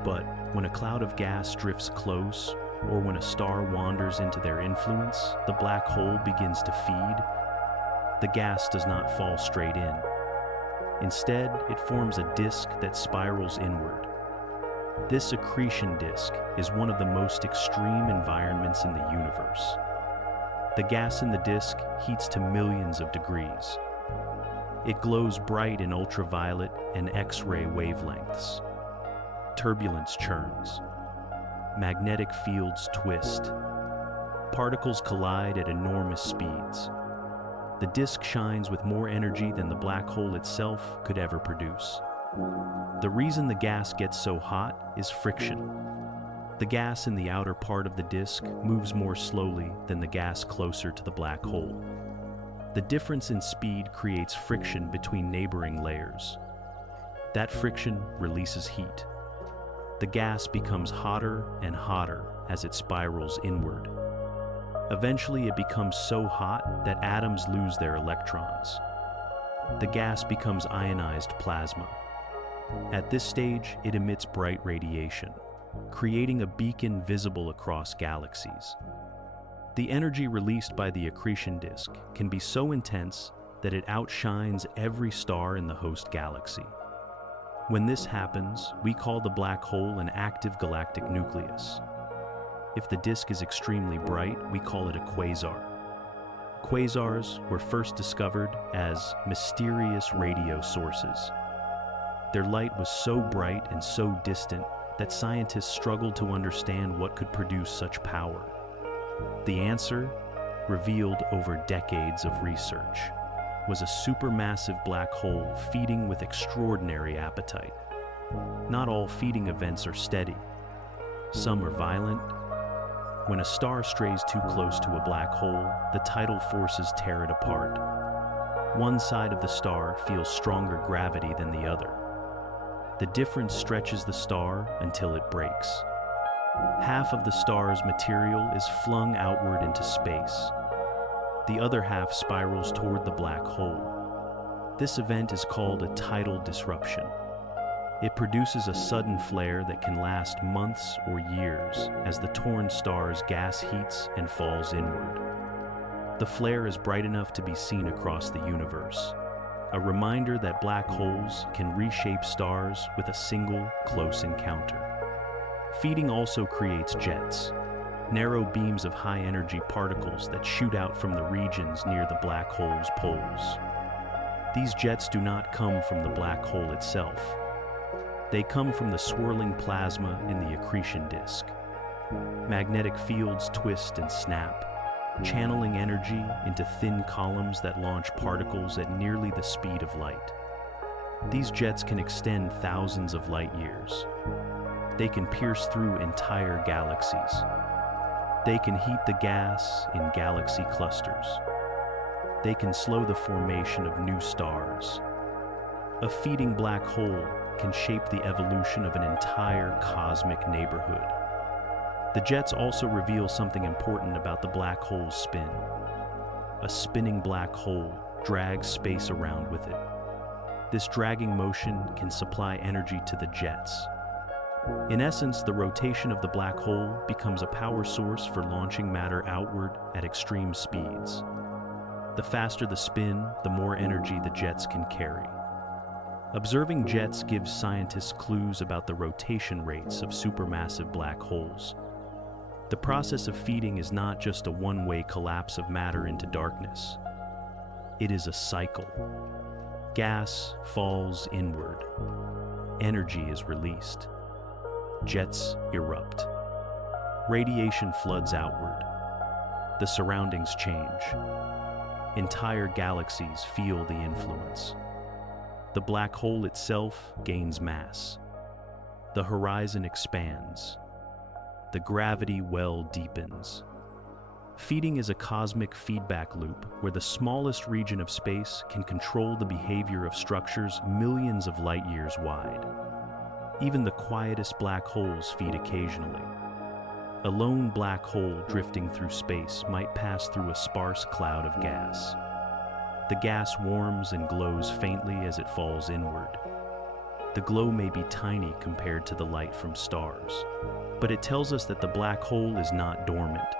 But when a cloud of gas drifts close, or when a star wanders into their influence, the black hole begins to feed. The gas does not fall straight in. Instead, it forms a disk that spirals inward. This accretion disk is one of the most extreme environments in the universe. The gas in the disk heats to millions of degrees. It glows bright in ultraviolet and X-ray wavelengths. Turbulence churns. Magnetic fields twist. Particles collide at enormous speeds. The disk shines with more energy than the black hole itself could ever produce. The reason the gas gets so hot is friction. The gas in the outer part of the disk moves more slowly than the gas closer to the black hole. The difference in speed creates friction between neighboring layers. That friction releases heat. The gas becomes hotter and hotter as it spirals inward. Eventually, it becomes so hot that atoms lose their electrons. The gas becomes ionized plasma. At this stage, it emits bright radiation, creating a beacon visible across galaxies. The energy released by the accretion disk can be so intense that it outshines every star in the host galaxy. When this happens, we call the black hole an active galactic nucleus. If the disk is extremely bright, we call it a quasar. Quasars were first discovered as mysterious radio sources. Their light was so bright and so distant that scientists struggled to understand what could produce such power. The answer, revealed over decades of research, was a supermassive black hole feeding with extraordinary appetite. Not all feeding events are steady. Some are violent. When a star strays too close to a black hole, the tidal forces tear it apart. One side of the star feels stronger gravity than the other. The difference stretches the star until it breaks. Half of the star's material is flung outward into space. The other half spirals toward the black hole. This event is called a tidal disruption. It produces a sudden flare that can last months or years as the torn star's gas heats and falls inward. The flare is bright enough to be seen across the universe, a reminder that black holes can reshape stars with a single close encounter. Feeding also creates jets, narrow beams of high-energy particles that shoot out from the regions near the black hole's poles. These jets do not come from the black hole itself. They come from the swirling plasma in the accretion disk. Magnetic fields twist and snap, channeling energy into thin columns that launch particles at nearly the speed of light. These jets can extend thousands of light years. They can pierce through entire galaxies. They can heat the gas in galaxy clusters. they can slow the formation of new stars. A feeding black hole can shape the evolution of an entire cosmic neighborhood. The jets also reveal something important about the black hole's spin. A spinning black hole drags space around with it. This dragging motion can supply energy to the jets. In essence, the rotation of the black hole becomes a power source for launching matter outward at extreme speeds. The faster the spin, the more energy the jets can carry. Observing jets gives scientists clues about the rotation rates of supermassive black holes. The process of feeding is not just a one-way collapse of matter into darkness. It is a cycle. Gas falls inward. Energy is released. Jets erupt. Radiation floods outward. The surroundings change. Entire galaxies feel the influence. The black hole itself gains mass. The horizon expands. The gravity well deepens. Feeding is a cosmic feedback loop where the smallest region of space can control the behavior of structures millions of light years wide. Even the quietest black holes feed occasionally. A lone black hole drifting through space might pass through a sparse cloud of gas. The gas warms and glows faintly as it falls inward. The glow may be tiny compared to the light from stars, but it tells us that the black hole is not dormant.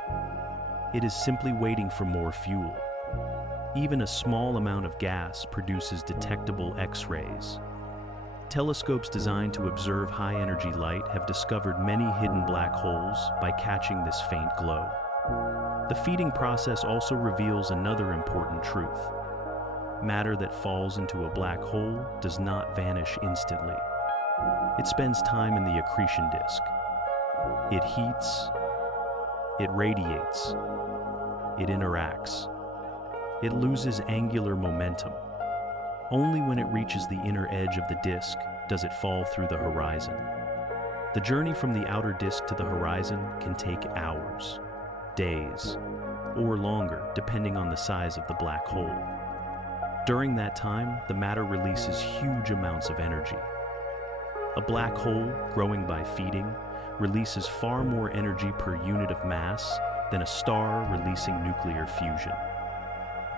It is simply waiting for more fuel. Even a small amount of gas produces detectable X-rays. Telescopes designed to observe high-energy light have discovered many hidden black holes by catching this faint glow. The feeding process also reveals another important truth. Matter that falls into a black hole does not vanish instantly. It spends time in the accretion disk. It heats, it radiates, it interacts. It loses angular momentum. Only when it reaches the inner edge of the disk does it fall through the horizon. The journey from the outer disk to the horizon can take hours, days, or longer, depending on the size of the black hole. During that time, the matter releases huge amounts of energy. A black hole, growing by feeding, releases far more energy per unit of mass than a star releasing nuclear fusion.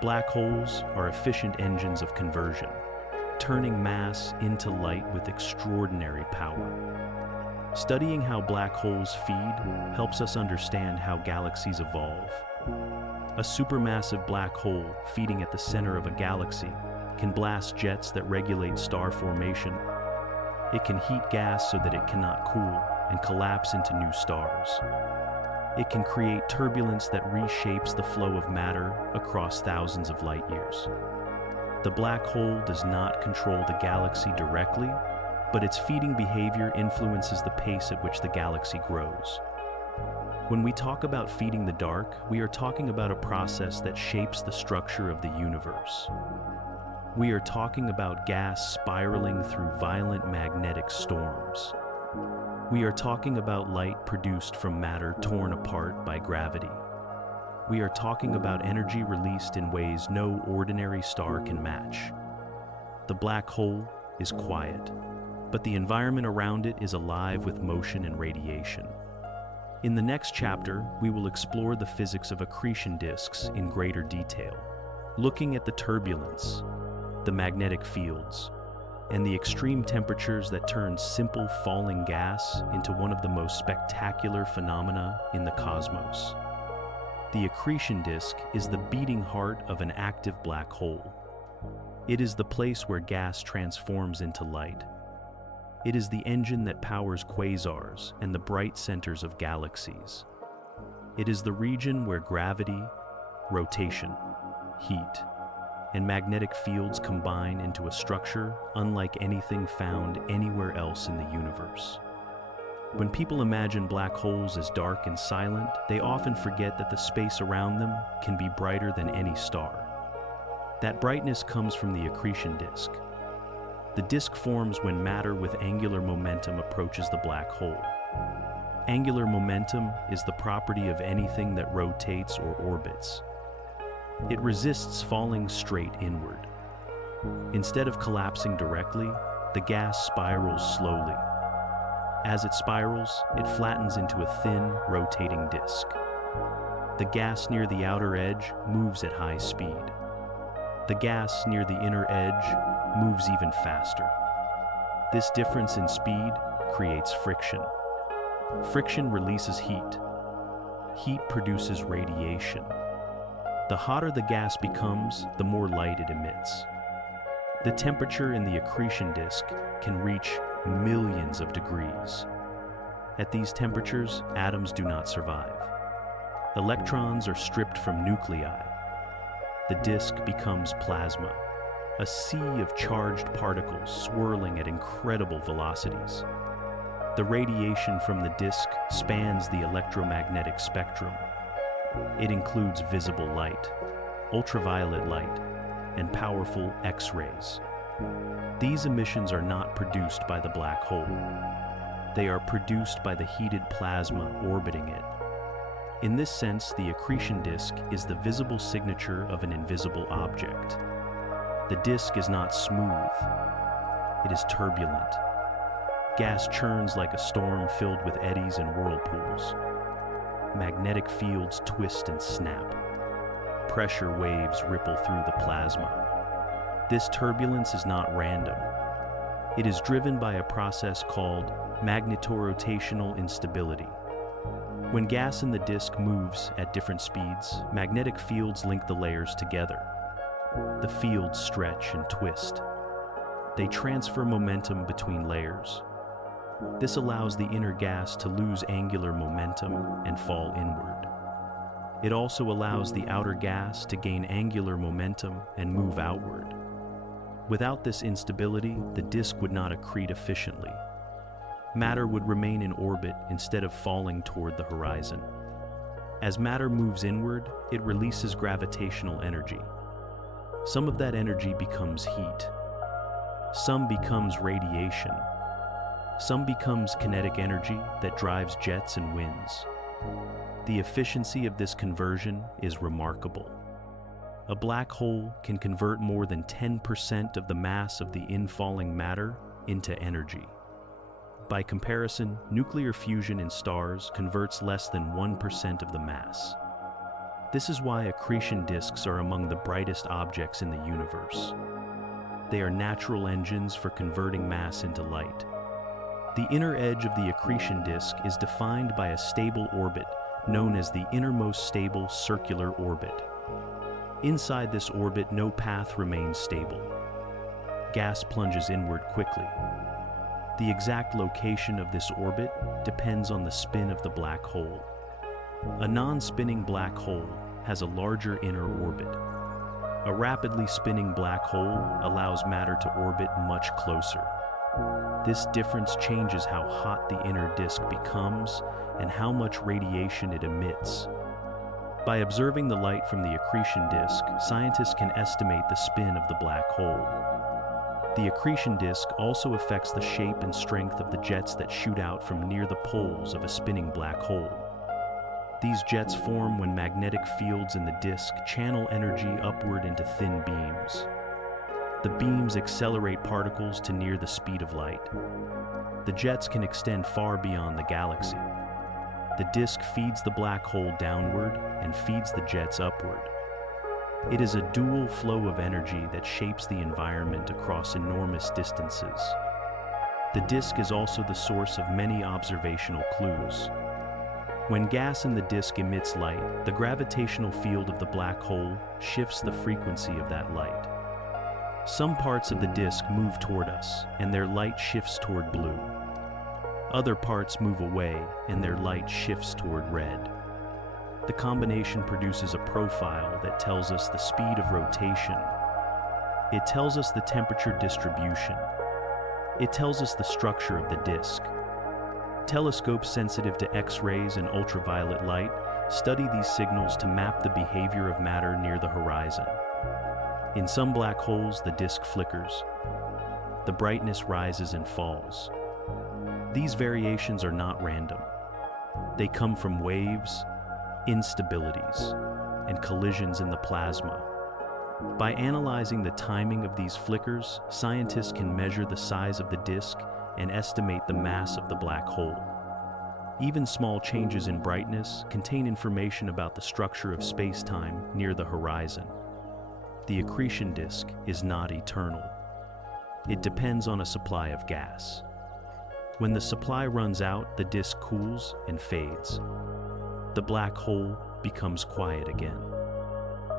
Black holes are efficient engines of conversion, turning mass into light with extraordinary power. Studying how black holes feed helps us understand how galaxies evolve. A supermassive black hole feeding at the center of a galaxy can blast jets that regulate star formation. It can heat gas so that it cannot cool and collapse into new stars. It can create turbulence that reshapes the flow of matter across thousands of light years. The black hole does not control the galaxy directly, but its feeding behavior influences the pace at which the galaxy grows. When we talk about feeding the dark, we are talking about a process that shapes the structure of the universe. We are talking about gas spiraling through violent magnetic storms. We are talking about light produced from matter torn apart by gravity. We are talking about energy released in ways no ordinary star can match. The black hole is quiet, but the environment around it is alive with motion and radiation. In the next chapter, we will explore the physics of accretion disks in greater detail, looking at the turbulence, the magnetic fields, and the extreme temperatures that turn simple falling gas into one of the most spectacular phenomena in the cosmos. The accretion disk is the beating heart of an active black hole. It is the place where gas transforms into light. It is the engine that powers quasars and the bright centers of galaxies. It is the region where gravity, rotation, heat, and magnetic fields combine into a structure unlike anything found anywhere else in the universe. When people imagine black holes as dark and silent, they often forget that the space around them can be brighter than any star. That brightness comes from the accretion disk. The disk forms when matter with angular momentum approaches the black hole. Angular momentum is the property of anything that rotates or orbits. It resists falling straight inward. Instead of collapsing directly, the gas spirals slowly. As it spirals, it flattens into a thin, rotating disk. The gas near the outer edge moves at high speed. The gas near the inner edge moves even faster. This difference in speed creates friction. Friction releases heat. Heat produces radiation. The hotter the gas becomes, the more light it emits. The temperature in the accretion disk can reach millions of degrees. At these temperatures, atoms do not survive. Electrons are stripped from nuclei. The disk becomes plasma, a sea of charged particles swirling at incredible velocities. The radiation from the disk spans the electromagnetic spectrum. It includes visible light, ultraviolet light, and powerful X-rays. These emissions are not produced by the black hole. They are produced by the heated plasma orbiting it. In this sense, the accretion disk is the visible signature of an invisible object. The disk is not smooth. It is turbulent. Gas churns like a storm filled with eddies and whirlpools. Magnetic fields twist and snap. Pressure waves ripple through the plasma. This turbulence is not random. It is driven by a process called magnetorotational instability. When gas in the disk moves at different speeds, magnetic fields link the layers together. The fields stretch and twist. They transfer momentum between layers. This allows the inner gas to lose angular momentum and fall inward. It also allows the outer gas to gain angular momentum and move outward. Without this instability, the disk would not accrete efficiently. Matter would remain in orbit instead of falling toward the horizon. As matter moves inward, it releases gravitational energy. Some of that energy becomes heat. Some becomes radiation. Some becomes kinetic energy that drives jets and winds. The efficiency of this conversion is remarkable. A black hole can convert more than 10% of the mass of the infalling matter into energy. By comparison, nuclear fusion in stars converts less than 1% of the mass. This is why accretion disks are among the brightest objects in the universe. They are natural engines for converting mass into light. The inner edge of the accretion disk is defined by a stable orbit known as the innermost stable circular orbit. Inside this orbit, no path remains stable. Gas plunges inward quickly. The exact location of this orbit depends on the spin of the black hole. A non-spinning black hole has a larger inner orbit. A rapidly spinning black hole allows matter to orbit much closer. This difference changes how hot the inner disk becomes and how much radiation it emits. By observing the light from the accretion disk, scientists can estimate the spin of the black hole. The accretion disk also affects the shape and strength of the jets that shoot out from near the poles of a spinning black hole. These jets form when magnetic fields in the disk channel energy upward into thin beams. The beams accelerate particles to near the speed of light. The jets can extend far beyond the galaxy. The disk feeds the black hole downward and feeds the jets upward. It is a dual flow of energy that shapes the environment across enormous distances. The disk is also the source of many observational clues. When gas in the disk emits light, the gravitational field of the black hole shifts the frequency of that light. Some parts of the disk move toward us, and their light shifts toward blue. Other parts move away, and their light shifts toward red. The combination produces a profile that tells us the speed of rotation. It tells us the temperature distribution. It tells us the structure of the disk. Telescopes sensitive to X-rays and ultraviolet light study these signals to map the behavior of matter near the horizon. In some black holes, the disk flickers. The brightness rises and falls. These variations are not random. They come from waves, instabilities, and collisions in the plasma. By analyzing the timing of these flickers, scientists can measure the size of the disk and estimate the mass of the black hole. Even small changes in brightness contain information about the structure of space-time near the horizon. The accretion disk is not eternal. It depends on a supply of gas. When the supply runs out, the disk cools and fades. The black hole becomes quiet again.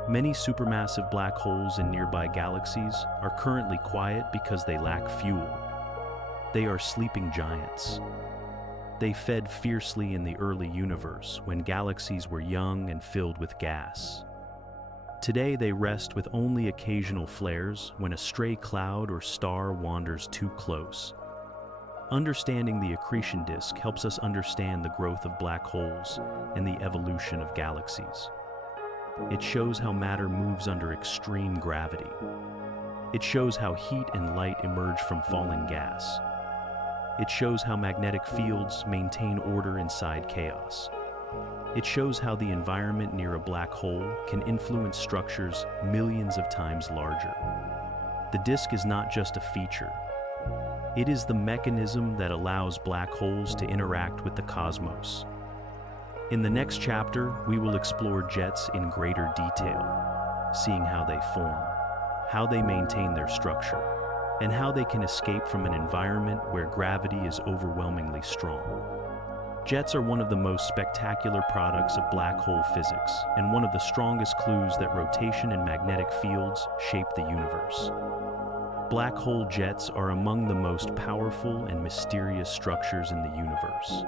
Many supermassive black holes in nearby galaxies are currently quiet because they lack fuel. They are sleeping giants. They fed fiercely in the early universe when galaxies were young and filled with gas. Today they rest with only occasional flares when a stray cloud or star wanders too close. Understanding the accretion disk helps us understand the growth of black holes and the evolution of galaxies. It shows how matter moves under extreme gravity. It shows how heat and light emerge from falling gas. It shows how magnetic fields maintain order inside chaos. It shows how the environment near a black hole can influence structures millions of times larger. The disk is not just a feature. It is the mechanism that allows black holes to interact with the cosmos. In the next chapter, we will explore jets in greater detail, seeing how they form, how they maintain their structure, and how they can escape from an environment where gravity is overwhelmingly strong. Jets are one of the most spectacular products of black hole physics, and one of the strongest clues that rotation and magnetic fields shape the universe. Black hole jets are among the most powerful and mysterious structures in the universe.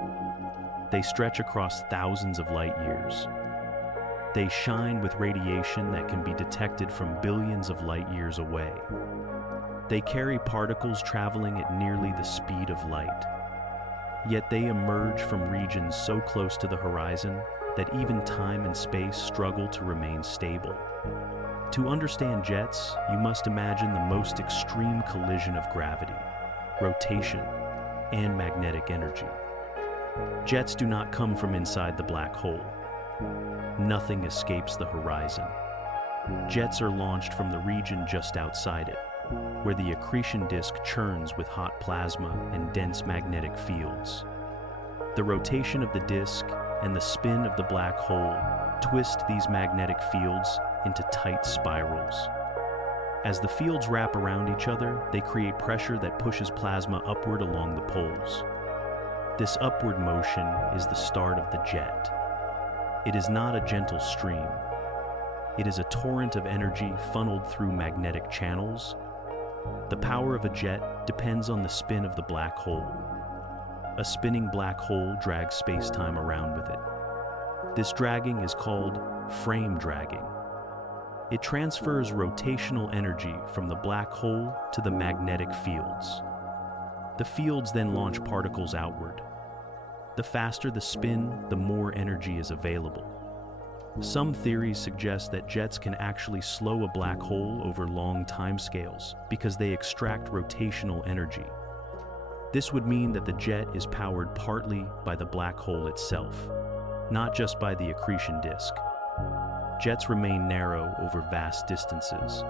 They stretch across thousands of light years. They shine with radiation that can be detected from billions of light years away. They carry particles traveling at nearly the speed of light. Yet they emerge from regions so close to the horizon that even time and space struggle to remain stable. To understand jets, you must imagine the most extreme collision of gravity, rotation, and magnetic energy. Jets do not come from inside the black hole. Nothing escapes the horizon. Jets are launched from the region just outside it, where the accretion disk churns with hot plasma and dense magnetic fields. The rotation of the disk and the spin of the black hole twist these magnetic fields into tight spirals. As the fields wrap around each other, they create pressure that pushes plasma upward along the poles. This upward motion is the start of the jet. It is not a gentle stream. It is a torrent of energy funneled through magnetic channels. The power of a jet depends on the spin of the black hole. A spinning black hole drags space-time around with it. This dragging is called frame dragging. It transfers rotational energy from the black hole to the magnetic fields. The fields then launch particles outward. The faster the spin, the more energy is available. Some theories suggest that jets can actually slow a black hole over long timescales because they extract rotational energy. This would mean that the jet is powered partly by the black hole itself, not just by the accretion disk. Jets remain narrow over vast distances.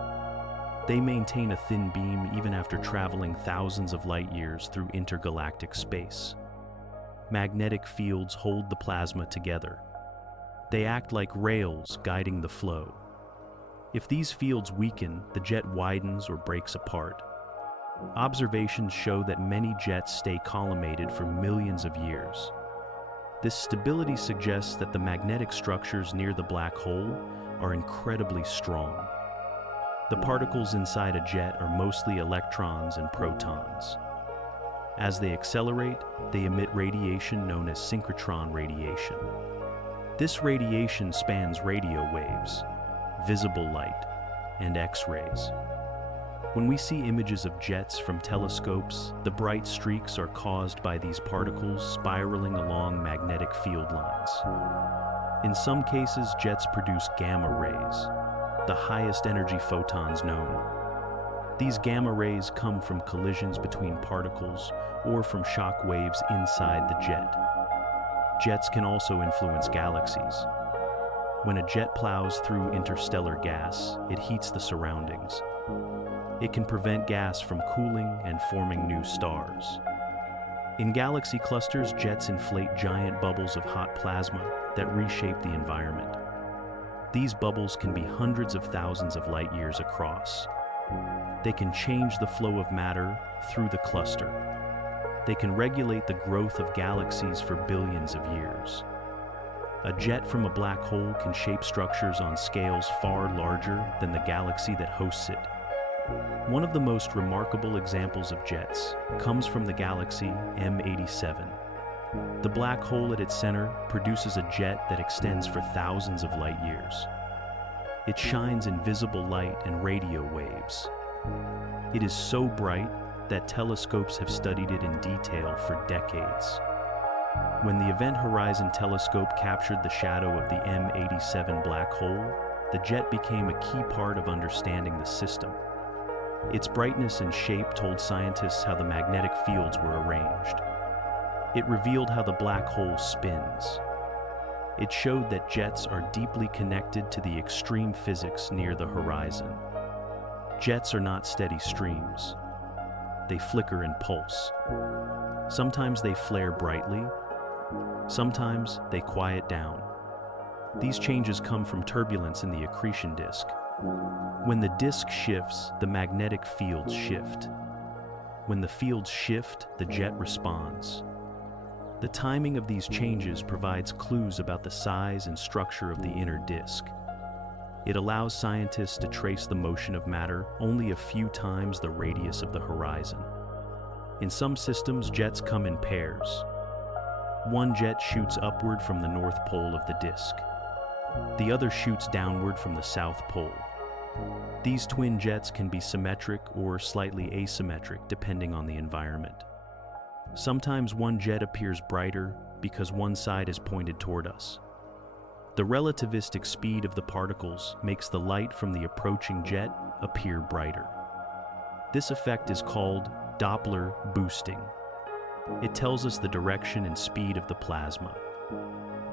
They maintain a thin beam even after traveling thousands of light years through intergalactic space. Magnetic fields hold the plasma together. They act like rails guiding the flow. If these fields weaken, the jet widens or breaks apart. Observations show that many jets stay collimated for millions of years. This stability suggests that the magnetic structures near the black hole are incredibly strong. The particles inside a jet are mostly electrons and protons. As they accelerate, they emit radiation known as synchrotron radiation. This radiation spans radio waves, visible light, and X-rays. When we see images of jets from telescopes, the bright streaks are caused by these particles spiraling along magnetic field lines. In some cases, jets produce gamma rays, the highest energy photons known. These gamma rays come from collisions between particles or from shock waves inside the jet. Jets can also influence galaxies. When a jet plows through interstellar gas, it heats the surroundings. It can prevent gas from cooling and forming new stars. In galaxy clusters, jets inflate giant bubbles of hot plasma that reshape the environment. These bubbles can be hundreds of thousands of light years across. They can change the flow of matter through the cluster. They can regulate the growth of galaxies for billions of years. A jet from a black hole can shape structures on scales far larger than the galaxy that hosts it. One of the most remarkable examples of jets comes from the galaxy M87. The black hole at its center produces a jet that extends for thousands of light years. It shines invisible light and radio waves. It is so bright that telescopes have studied it in detail for decades. When the Event Horizon Telescope captured the shadow of the M87 black hole, the jet became a key part of understanding the system. Its brightness and shape told scientists how the magnetic fields were arranged. It revealed how the black hole spins. It showed that jets are deeply connected to the extreme physics near the horizon. Jets are not steady streams. They flicker and pulse. Sometimes they flare brightly. Sometimes they quiet down. These changes come from turbulence in the accretion disk. When the disk shifts, the magnetic fields shift. When the fields shift, the jet responds. The timing of these changes provides clues about the size and structure of the inner disk. It allows scientists to trace the motion of matter only a few times the radius of the horizon. In some systems, jets come in pairs. One jet shoots upward from the north pole of the disk. The other shoots downward from the south pole. These twin jets can be symmetric or slightly asymmetric depending on the environment. Sometimes one jet appears brighter because one side is pointed toward us. The relativistic speed of the particles makes the light from the approaching jet appear brighter. This effect is called Doppler boosting. It tells us the direction and speed of the plasma.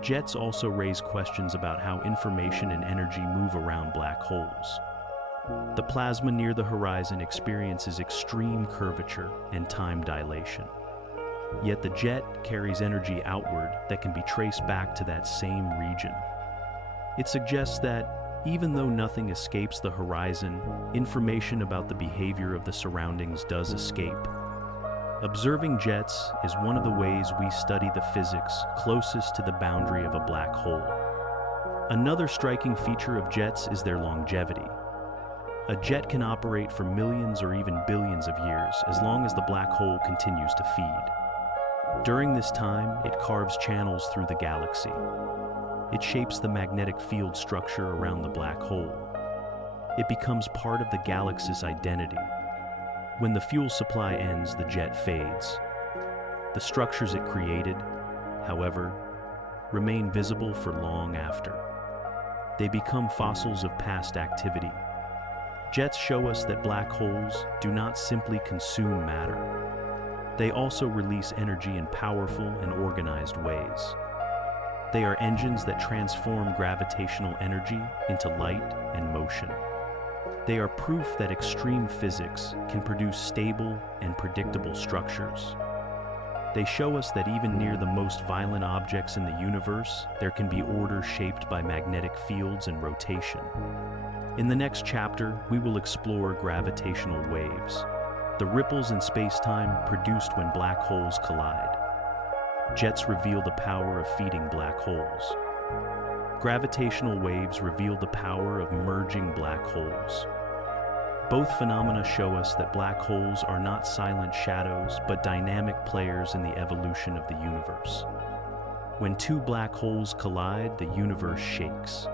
Jets also raise questions about how information and energy move around black holes. The plasma near the horizon experiences extreme curvature and time dilation. Yet the jet carries energy outward that can be traced back to that same region. It suggests that, even though nothing escapes the horizon, information about the behavior of the surroundings does escape. Observing jets is one of the ways we study the physics closest to the boundary of a black hole. Another striking feature of jets is their longevity. A jet can operate for millions or even billions of years as long as the black hole continues to feed. During this time, it carves channels through the galaxy. It shapes the magnetic field structure around the black hole. It becomes part of the galaxy's identity. When the fuel supply ends, the jet fades. The structures it created, however, remain visible for long after. They become fossils of past activity. Jets show us that black holes do not simply consume matter. They also release energy in powerful and organized ways. They are engines that transform gravitational energy into light and motion. They are proof that extreme physics can produce stable and predictable structures. They show us that even near the most violent objects in the universe, there can be order shaped by magnetic fields and rotation. In the next chapter, we will explore gravitational waves, the ripples in spacetime produced when black holes collide. Jets reveal the power of feeding black holes. Gravitational waves reveal the power of merging black holes. Both phenomena show us that black holes are not silent shadows, but dynamic players in the evolution of the universe. When two black holes collide, the universe shakes.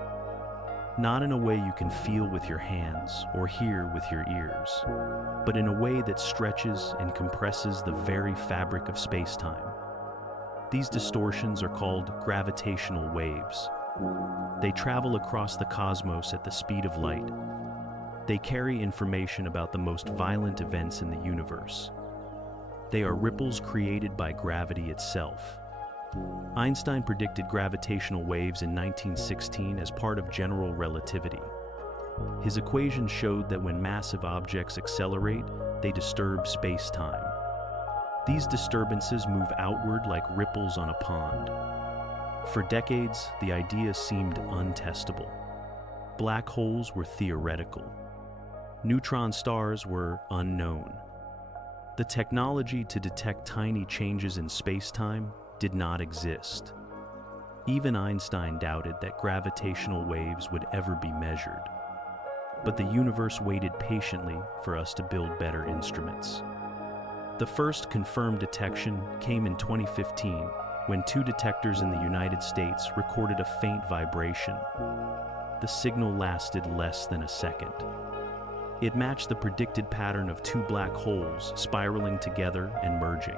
Not in a way you can feel with your hands or hear with your ears, but in a way that stretches and compresses the very fabric of spacetime. These distortions are called gravitational waves. They travel across the cosmos at the speed of light. They carry information about the most violent events in the universe. They are ripples created by gravity itself. Einstein predicted gravitational waves in 1916 as part of general relativity. His equations showed that when massive objects accelerate, they disturb space-time. These disturbances move outward like ripples on a pond. For decades, the idea seemed untestable. Black holes were theoretical. Neutron stars were unknown. The technology to detect tiny changes in space-time did not exist. Even Einstein doubted that gravitational waves would ever be measured. But the universe waited patiently for us to build better instruments. The first confirmed detection came in 2015 when two detectors in the United States recorded a faint vibration. The signal lasted less than a second. It matched the predicted pattern of two black holes spiraling together and merging.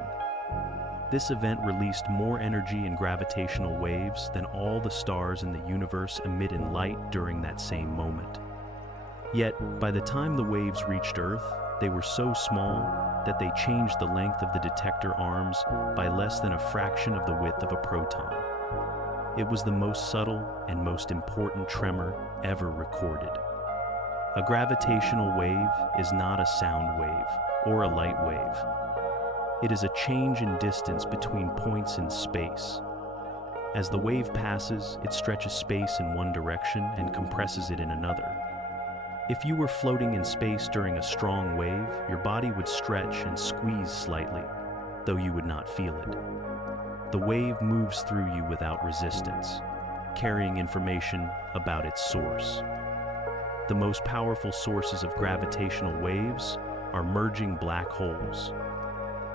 This event released more energy in gravitational waves than all the stars in the universe emit in light during that same moment. Yet, by the time the waves reached Earth, they were so small that they changed the length of the detector arms by less than a fraction of the width of a proton. It was the most subtle and most important tremor ever recorded. A gravitational wave is not a sound wave or a light wave. It is a change in distance between points in space. As the wave passes, it stretches space in one direction and compresses it in another. If you were floating in space during a strong wave, your body would stretch and squeeze slightly, though you would not feel it. The wave moves through you without resistance, carrying information about its source. The most powerful sources of gravitational waves are merging black holes.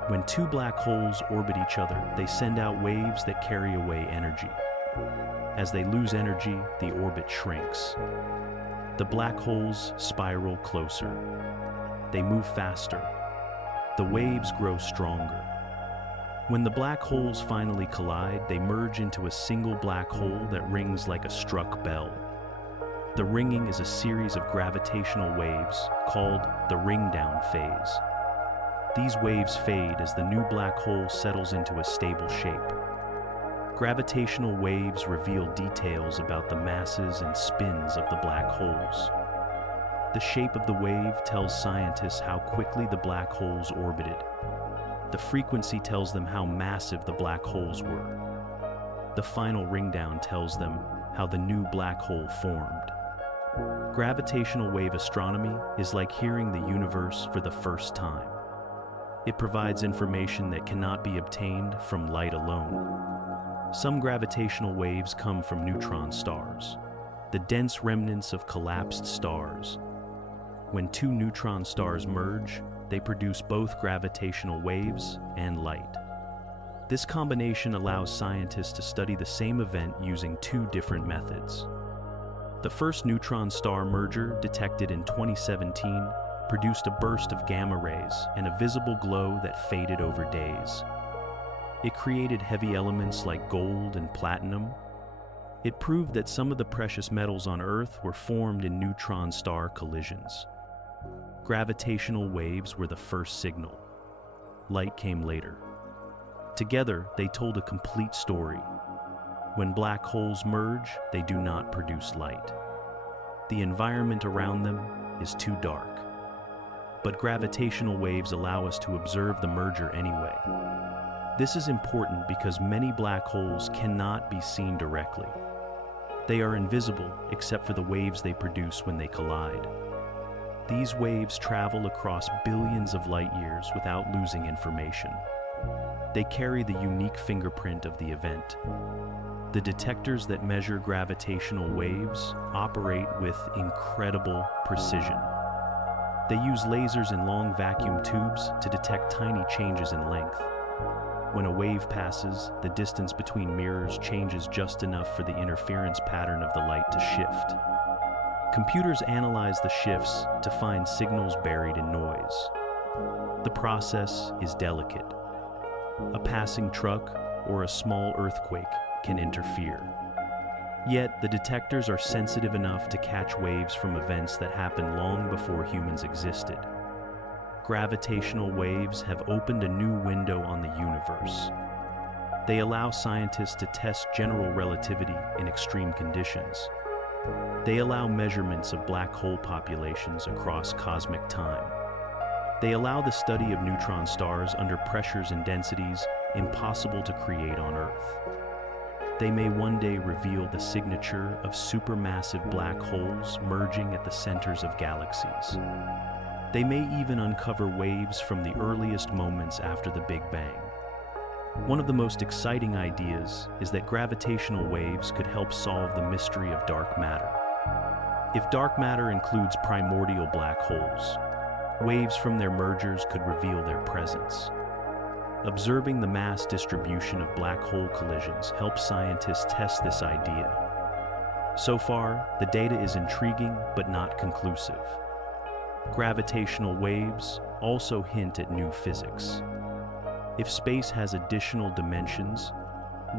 When two black holes orbit each other, they send out waves that carry away energy. As they lose energy, the orbit shrinks. The black holes spiral closer. They move faster. The waves grow stronger. When the black holes finally collide, they merge into a single black hole that rings like a struck bell. The ringing is a series of gravitational waves called the ring-down phase. These waves fade as the new black hole settles into a stable shape. Gravitational waves reveal details about the masses and spins of the black holes. The shape of the wave tells scientists how quickly the black holes orbited. The frequency tells them how massive the black holes were. The final ring-down tells them how the new black hole formed. Gravitational wave astronomy is like hearing the universe for the first time. It provides information that cannot be obtained from light alone. Some gravitational waves come from neutron stars, the dense remnants of collapsed stars. When two neutron stars merge, they produce both gravitational waves and light. This combination allows scientists to study the same event using two different methods. The first neutron star merger, detected in 2017, produced a burst of gamma rays and a visible glow that faded over days. It created heavy elements like gold and platinum. It proved that some of the precious metals on Earth were formed in neutron star collisions. Gravitational waves were the first signal. Light came later. Together, they told a complete story. When black holes merge, they do not produce light. The environment around them is too dark. But gravitational waves allow us to observe the merger anyway. This is important because many black holes cannot be seen directly. They are invisible except for the waves they produce when they collide. These waves travel across billions of light years without losing information. They carry the unique fingerprint of the event. The detectors that measure gravitational waves operate with incredible precision. They use lasers in long vacuum tubes to detect tiny changes in length. When a wave passes, the distance between mirrors changes just enough for the interference pattern of the light to shift. Computers analyze the shifts to find signals buried in noise. The process is delicate. A passing truck or a small earthquake can interfere. Yet, the detectors are sensitive enough to catch waves from events that happened long before humans existed. Gravitational waves have opened a new window on the universe. They allow scientists to test general relativity in extreme conditions. They allow measurements of black hole populations across cosmic time. They allow the study of neutron stars under pressures and densities impossible to create on Earth. They may one day reveal the signature of supermassive black holes merging at the centers of galaxies. They may even uncover waves from the earliest moments after the Big Bang. One of the most exciting ideas is that gravitational waves could help solve the mystery of dark matter. If dark matter includes primordial black holes, waves from their mergers could reveal their presence. Observing the mass distribution of black hole collisions helps scientists test this idea. So far, the data is intriguing but not conclusive. Gravitational waves also hint at new physics. If space has additional dimensions,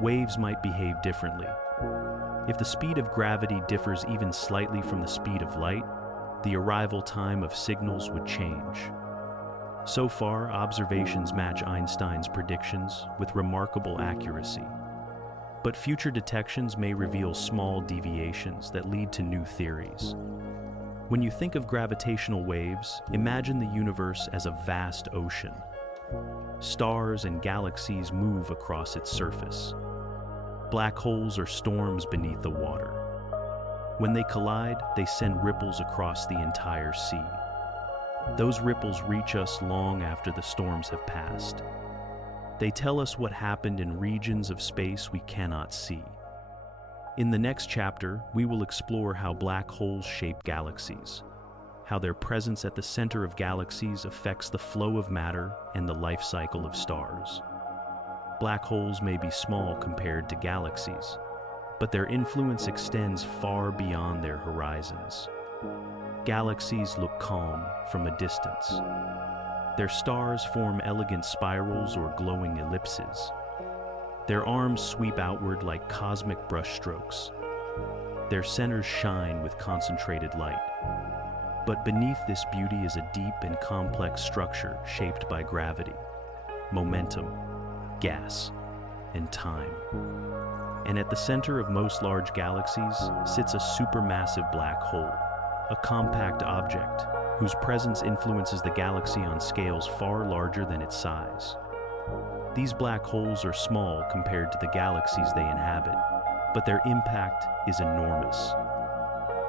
waves might behave differently. If the speed of gravity differs even slightly from the speed of light, the arrival time of signals would change. So far, observations match Einstein's predictions with remarkable accuracy. But future detections may reveal small deviations that lead to new theories. When you think of gravitational waves, imagine the universe as a vast ocean. Stars and galaxies move across its surface. Black holes are storms beneath the water. When they collide, they send ripples across the entire sea. Those ripples reach us long after the storms have passed. They tell us what happened in regions of space we cannot see. In the next chapter, we will explore how black holes shape galaxies, how their presence at the center of galaxies affects the flow of matter and the life cycle of stars. Black holes may be small compared to galaxies, but their influence extends far beyond their horizons. Galaxies look calm from a distance. Their stars form elegant spirals or glowing ellipses. Their arms sweep outward like cosmic brushstrokes. Their centers shine with concentrated light. But beneath this beauty is a deep and complex structure shaped by gravity, momentum, gas, and time. And at the center of most large galaxies sits a supermassive black hole, a compact object whose presence influences the galaxy on scales far larger than its size. These black holes are small compared to the galaxies they inhabit, but their impact is enormous.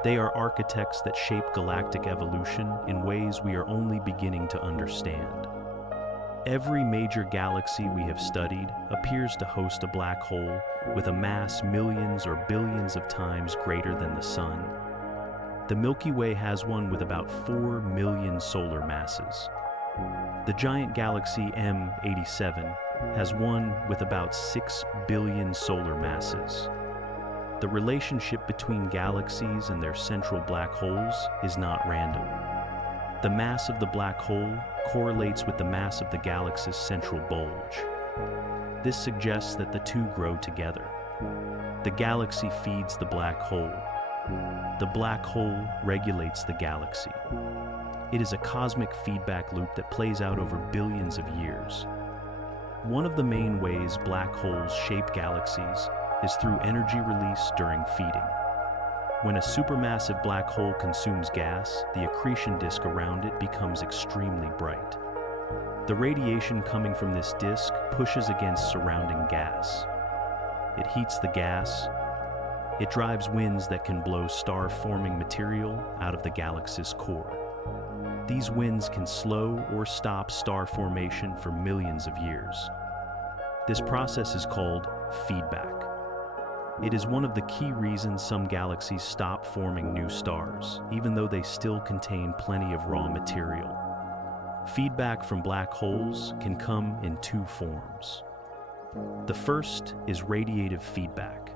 They are architects that shape galactic evolution in ways we are only beginning to understand. Every major galaxy we have studied appears to host a black hole with a mass millions or billions of times greater than the Sun. The Milky Way has one with about 4 million solar masses. The giant galaxy M87 has one with about 6 billion solar masses. The relationship between galaxies and their central black holes is not random. The mass of the black hole correlates with the mass of the galaxy's central bulge. This suggests that the two grow together. The galaxy feeds the black hole. The black hole regulates the galaxy. It is a cosmic feedback loop that plays out over billions of years. One of the main ways black holes shape galaxies is through energy release during feeding. When a supermassive black hole consumes gas, the accretion disk around it becomes extremely bright. The radiation coming from this disk pushes against surrounding gas. It heats the gas. It drives winds that can blow star-forming material out of the galaxy's core. These winds can slow or stop star formation for millions of years. This process is called feedback. It is one of the key reasons some galaxies stop forming new stars, even though they still contain plenty of raw material. Feedback from black holes can come in two forms. The first is radiative feedback.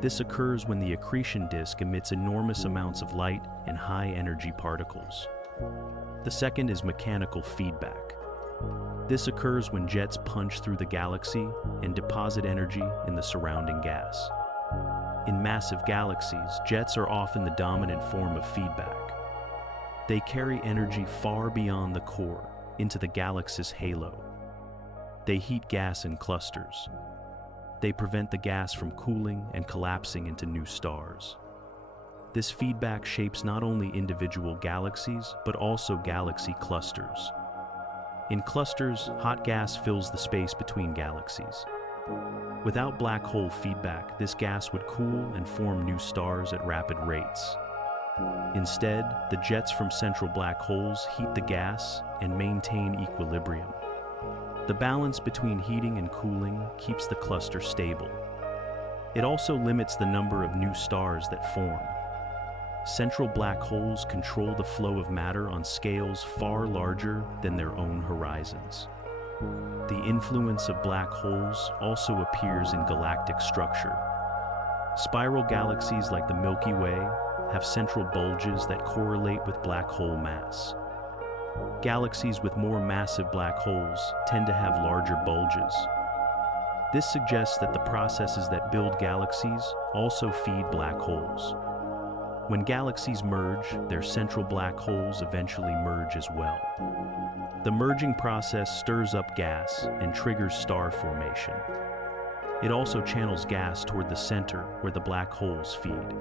This occurs when the accretion disk emits enormous amounts of light and high-energy particles. The second is mechanical feedback. This occurs when jets punch through the galaxy and deposit energy in the surrounding gas. In massive galaxies, jets are often the dominant form of feedback. They carry energy far beyond the core, into the galaxy's halo. They heat gas in clusters. They prevent the gas from cooling and collapsing into new stars. This feedback shapes not only individual galaxies, but also galaxy clusters. In clusters, hot gas fills the space between galaxies. Without black hole feedback, this gas would cool and form new stars at rapid rates. Instead, the jets from central black holes heat the gas and maintain equilibrium. The balance between heating and cooling keeps the cluster stable. It also limits the number of new stars that form. Central black holes control the flow of matter on scales far larger than their own horizons. The influence of black holes also appears in galactic structure. Spiral galaxies like the Milky Way have central bulges that correlate with black hole mass. Galaxies with more massive black holes tend to have larger bulges. This suggests that the processes that build galaxies also feed black holes. When galaxies merge, their central black holes eventually merge as well. The merging process stirs up gas and triggers star formation. It also channels gas toward the center where the black holes feed.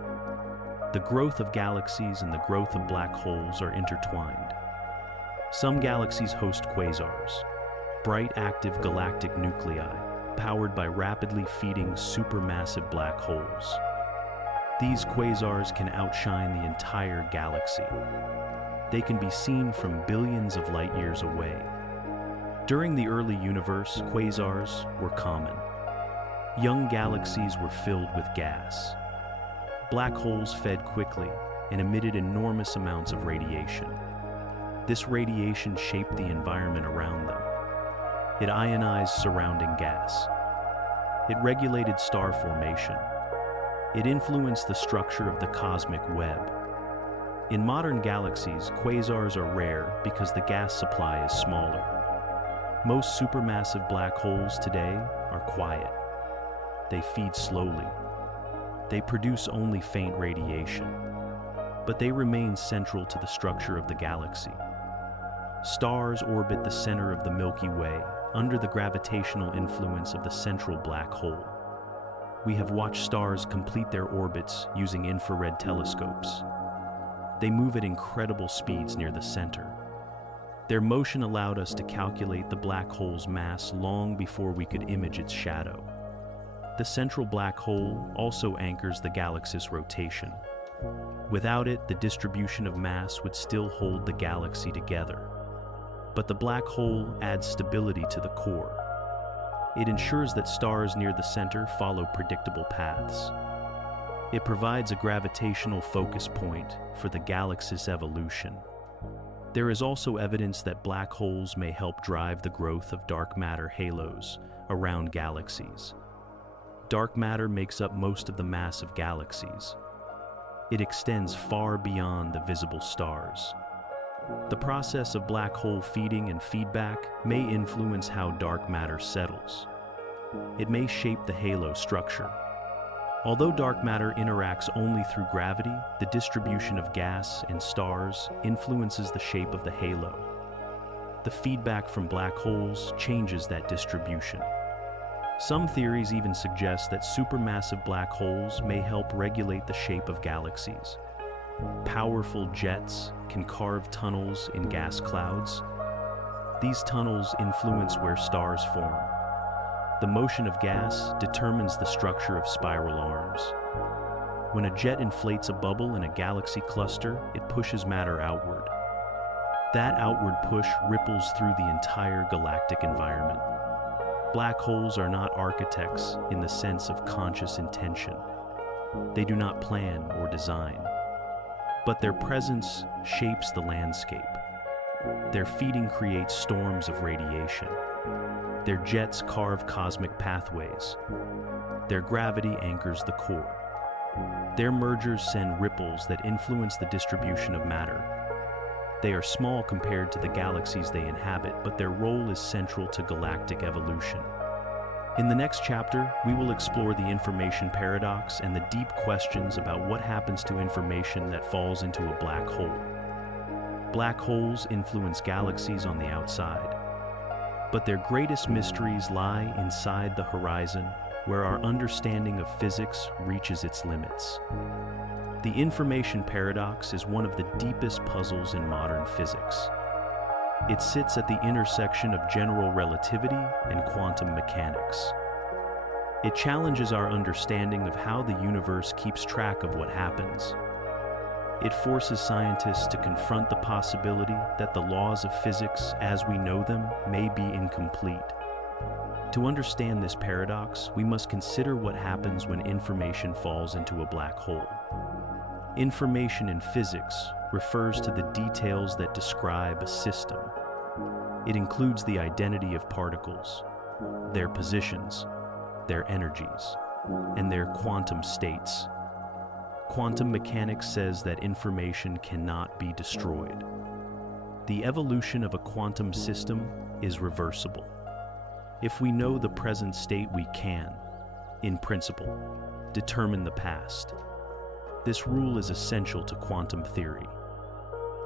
The growth of galaxies and the growth of black holes are intertwined. Some galaxies host quasars, bright active galactic nuclei powered by rapidly feeding supermassive black holes. These quasars can outshine the entire galaxy. They can be seen from billions of light years away. During the early universe, quasars were common. Young galaxies were filled with gas. Black holes fed quickly and emitted enormous amounts of radiation. This radiation shaped the environment around them. It ionized surrounding gas. It regulated star formation. It influenced the structure of the cosmic web. In modern galaxies, quasars are rare because the gas supply is smaller. Most supermassive black holes today are quiet. They feed slowly. They produce only faint radiation, but they remain central to the structure of the galaxy. Stars orbit the center of the Milky Way under the gravitational influence of the central black hole. We have watched stars complete their orbits using infrared telescopes. They move at incredible speeds near the center. Their motion allowed us to calculate the black hole's mass long before we could image its shadow. The central black hole also anchors the galaxy's rotation. Without it, the distribution of mass would still hold the galaxy together. But the black hole adds stability to the core. It ensures that stars near the center follow predictable paths. It provides a gravitational focus point for the galaxy's evolution. There is also evidence that black holes may help drive the growth of dark matter halos around galaxies. Dark matter makes up most of the mass of galaxies. It extends far beyond the visible stars. The process of black hole feeding and feedback may influence how dark matter settles. It may shape the halo structure. Although dark matter interacts only through gravity, the distribution of gas and stars influences the shape of the halo. The feedback from black holes changes that distribution. Some theories even suggest that supermassive black holes may help regulate the shape of galaxies. Powerful jets can carve tunnels in gas clouds. These tunnels influence where stars form. The motion of gas determines the structure of spiral arms. When a jet inflates a bubble in a galaxy cluster, it pushes matter outward. That outward push ripples through the entire galactic environment. Black holes are not architects in the sense of conscious intention. They do not plan or design. But their presence shapes the landscape. Their feeding creates storms of radiation. Their jets carve cosmic pathways. Their gravity anchors the core. Their mergers send ripples that influence the distribution of matter. They are small compared to the galaxies they inhabit, but their role is central to galactic evolution. In the next chapter, we will explore the information paradox and the deep questions about what happens to information that falls into a black hole. Black holes influence galaxies on the outside, but their greatest mysteries lie inside the horizon where our understanding of physics reaches its limits. The information paradox is one of the deepest puzzles in modern physics. It sits at the intersection of general relativity and quantum mechanics. It challenges our understanding of how the universe keeps track of what happens. It forces scientists to confront the possibility that the laws of physics as we know them may be incomplete. To understand this paradox, we must consider what happens when information falls into a black hole. Information in physics refers to the details that describe a system. It includes the identity of particles, their positions, their energies, and their quantum states. Quantum mechanics says that information cannot be destroyed. The evolution of a quantum system is reversible. If we know the present state, we can, in principle, determine the past. This rule is essential to quantum theory.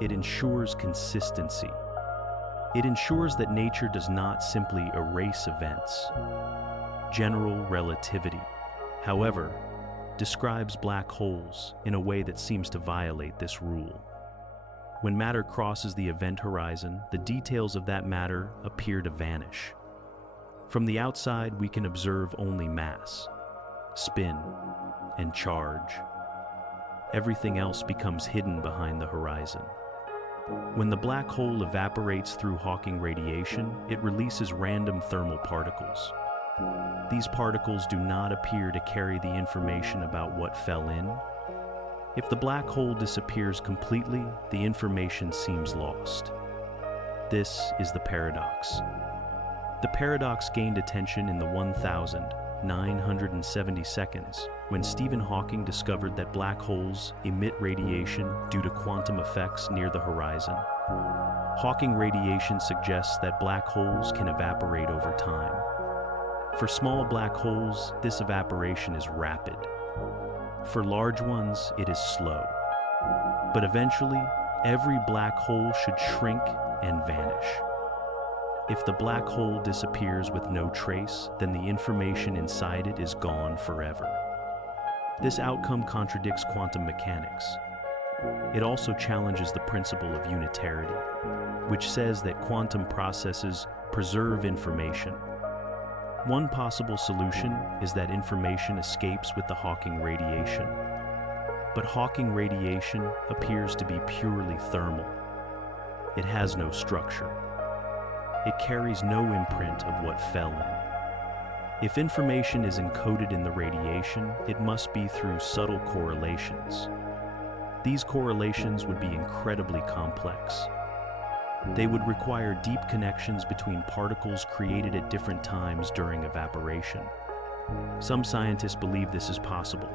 It ensures consistency. It ensures that nature does not simply erase events. General relativity, however, describes black holes in a way that seems to violate this rule. When matter crosses the event horizon, the details of that matter appear to vanish. From the outside, we can observe only mass, spin, and charge. Everything else becomes hidden behind the horizon. When the black hole evaporates through Hawking radiation, it releases random thermal particles. These particles do not appear to carry the information about what fell in. If the black hole disappears completely, the information seems lost. This is the paradox. The paradox gained attention in the 1970 seconds when Stephen Hawking discovered that black holes emit radiation due to quantum effects near the horizon. Hawking radiation suggests that black holes can evaporate over time. For small black holes, this evaporation is rapid. For large ones, it is slow. But eventually, every black hole should shrink and vanish. If the black hole disappears with no trace, then the information inside it is gone forever. This outcome contradicts quantum mechanics. It also challenges the principle of unitarity, which says that quantum processes preserve information. One possible solution is that information escapes with the Hawking radiation. But Hawking radiation appears to be purely thermal. It has no structure. It carries no imprint of what fell in. If information is encoded in the radiation, it must be through subtle correlations. These correlations would be incredibly complex. They would require deep connections between particles created at different times during evaporation. Some scientists believe this is possible.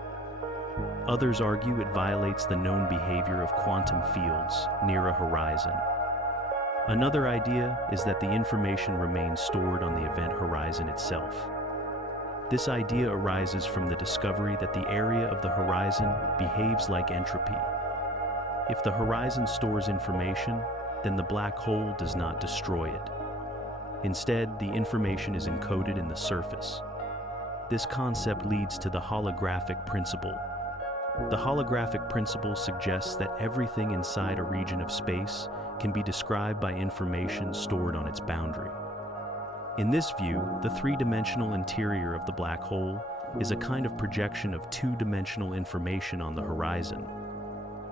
Others argue it violates the known behavior of quantum fields near a horizon. Another idea is that the information remains stored on the event horizon itself. This idea arises from the discovery that the area of the horizon behaves like entropy. If the horizon stores information, then the black hole does not destroy it. Instead, the information is encoded in the surface. This concept leads to the holographic principle. The holographic principle suggests that everything inside a region of space can be described by information stored on its boundary. In this view, the three-dimensional interior of the black hole is a kind of projection of two-dimensional information on the horizon.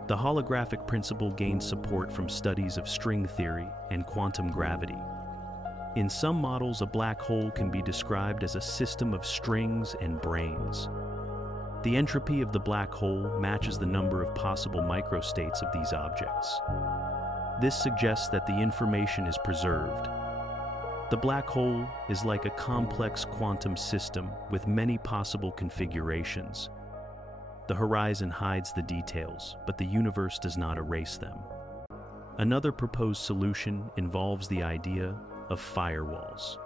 The holographic principle gains support from studies of string theory and quantum gravity. In some models, a black hole can be described as a system of strings and branes. The entropy of the black hole matches the number of possible microstates of these objects. This suggests that the information is preserved. The black hole is like a complex quantum system with many possible configurations. The horizon hides the details, but the universe does not erase them. Another proposed solution involves the idea of firewalls.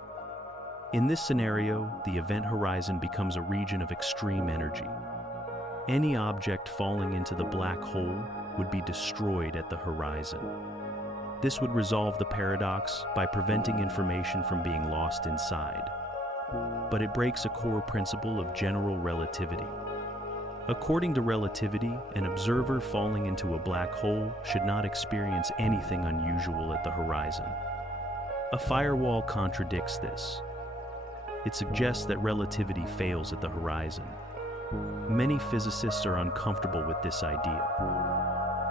In this scenario, the event horizon becomes a region of extreme energy. Any object falling into the black hole would be destroyed at the horizon. This would resolve the paradox by preventing information from being lost inside. but it breaks a core principle of general relativity. According to relativity, an observer falling into a black hole should not experience anything unusual at the horizon. A firewall contradicts this. It suggests that relativity fails at the horizon. Many physicists are uncomfortable with this idea.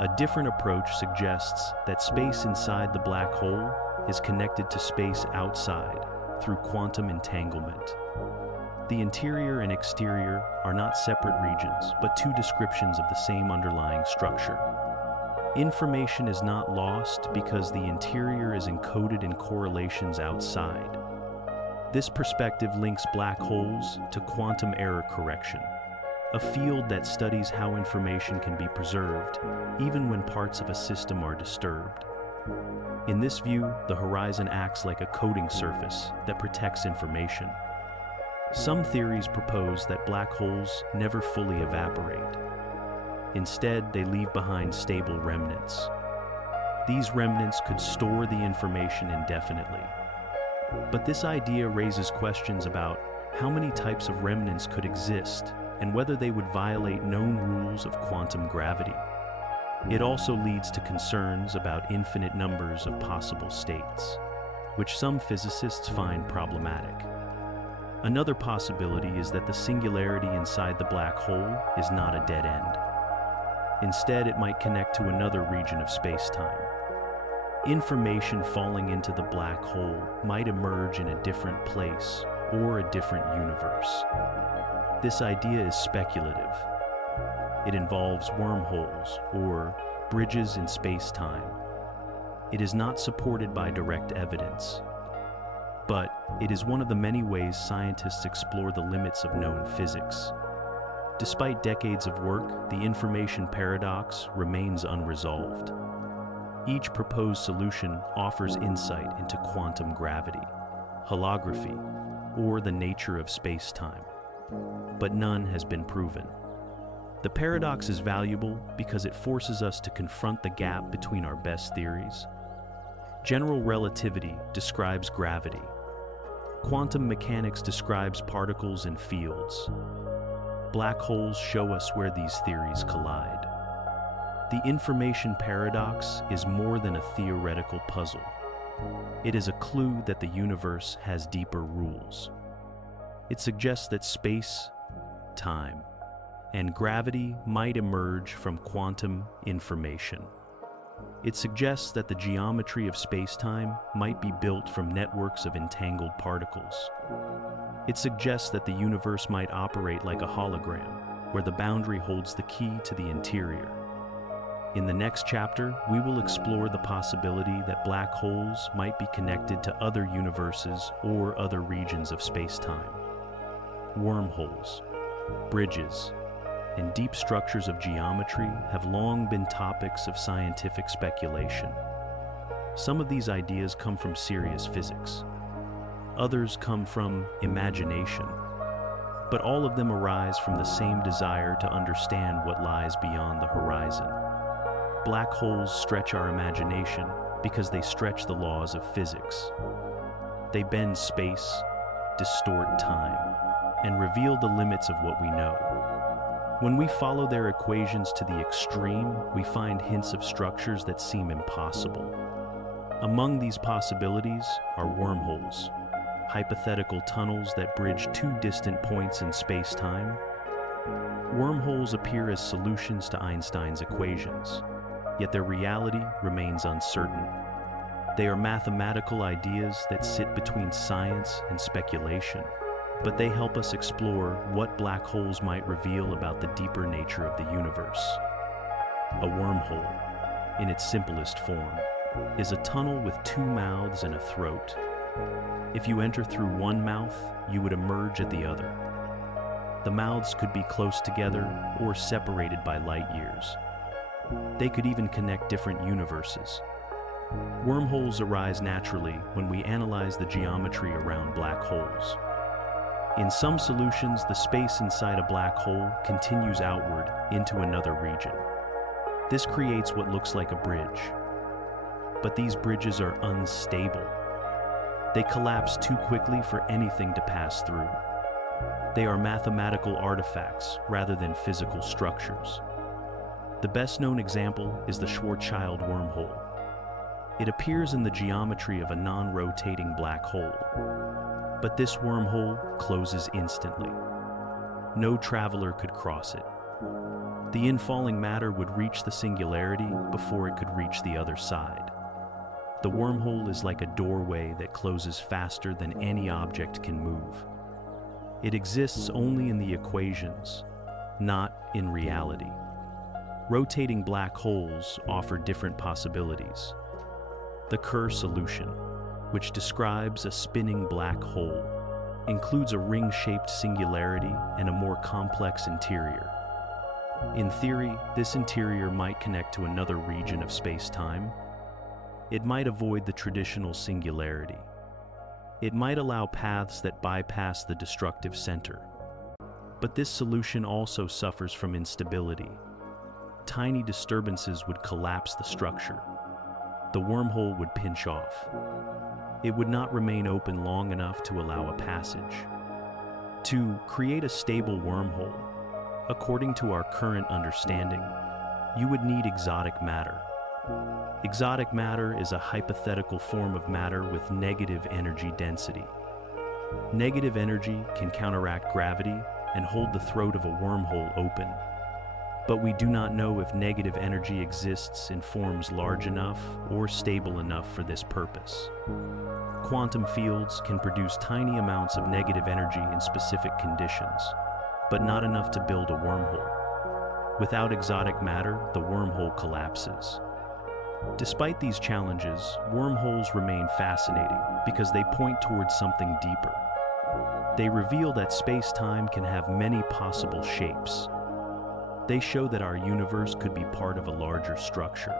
A different approach suggests that space inside the black hole is connected to space outside through quantum entanglement. The interior and exterior are not separate regions, but two descriptions of the same underlying structure. Information is not lost because the interior is encoded in correlations outside. This perspective links black holes to quantum error correction, a field that studies how information can be preserved even when parts of a system are disturbed. In this view, the horizon acts like a coating surface that protects information. Some theories propose that black holes never fully evaporate. Instead, they leave behind stable remnants. These remnants could store the information indefinitely. But this idea raises questions about how many types of remnants could exist and whether they would violate known rules of quantum gravity. It also leads to concerns about infinite numbers of possible states, which some physicists find problematic. Another possibility is that the singularity inside the black hole is not a dead end. Instead, it might connect to another region of spacetime. Information falling into the black hole might emerge in a different place or a different universe. This idea is speculative. It involves wormholes or bridges in space-time. It is not supported by direct evidence, but it is one of the many ways scientists explore the limits of known physics. Despite decades of work, the information paradox remains unresolved. Each proposed solution offers insight into quantum gravity, holography, or the nature of space-time, but none has been proven. The paradox is valuable because it forces us to confront the gap between our best theories. General relativity describes gravity. Quantum mechanics describes particles and fields. Black holes show us where these theories collide. The information paradox is more than a theoretical puzzle. It is a clue that the universe has deeper rules. It suggests that space, time, and gravity might emerge from quantum information. It suggests that the geometry of space-time might be built from networks of entangled particles. It suggests that the universe might operate like a hologram, where the boundary holds the key to the interior. In the next chapter, we will explore the possibility that black holes might be connected to other universes or other regions of space-time. Wormholes, bridges, and deep structures of geometry have long been topics of scientific speculation. Some of these ideas come from serious physics. Others come from imagination. But all of them arise from the same desire to understand what lies beyond the horizon. Black holes stretch our imagination because they stretch the laws of physics. They bend space, distort time, and reveal the limits of what we know. When we follow their equations to the extreme, we find hints of structures that seem impossible. Among these possibilities are wormholes, hypothetical tunnels that bridge two distant points in space-time. Wormholes appear as solutions to Einstein's equations, yet their reality remains uncertain. They are mathematical ideas that sit between science and speculation, but they help us explore what black holes might reveal about the deeper nature of the universe. A wormhole, in its simplest form, is a tunnel with two mouths and a throat. If you enter through one mouth, you would emerge at the other. The mouths could be close together or separated by light years. They could even connect different universes. Wormholes arise naturally when we analyze the geometry around black holes. In some solutions, the space inside a black hole continues outward into another region. This creates what looks like a bridge. But these bridges are unstable. They collapse too quickly for anything to pass through. They are mathematical artifacts rather than physical structures. The best-known example is the Schwarzschild wormhole. It appears in the geometry of a non-rotating black hole. But this wormhole closes instantly. No traveler could cross it. The infalling matter would reach the singularity before it could reach the other side. The wormhole is like a doorway that closes faster than any object can move. It exists only in the equations, not in reality. Rotating black holes offer different possibilities. The Kerr solution, which describes a spinning black hole, includes a ring-shaped singularity and a more complex interior. In theory, this interior might connect to another region of space-time. It might avoid the traditional singularity. It might allow paths that bypass the destructive center. But this solution also suffers from instability. Tiny disturbances would collapse the structure. The wormhole would pinch off. It would not remain open long enough to allow a passage. To create a stable wormhole, according to our current understanding, you would need exotic matter. Exotic matter is a hypothetical form of matter with negative energy density. Negative energy can counteract gravity and hold the throat of a wormhole open. But we do not know if negative energy exists in forms large enough or stable enough for this purpose. Quantum fields can produce tiny amounts of negative energy in specific conditions, but not enough to build a wormhole. Without exotic matter, the wormhole collapses. Despite these challenges, wormholes remain fascinating because they point towards something deeper. They reveal that space-time can have many possible shapes. They show that our universe could be part of a larger structure.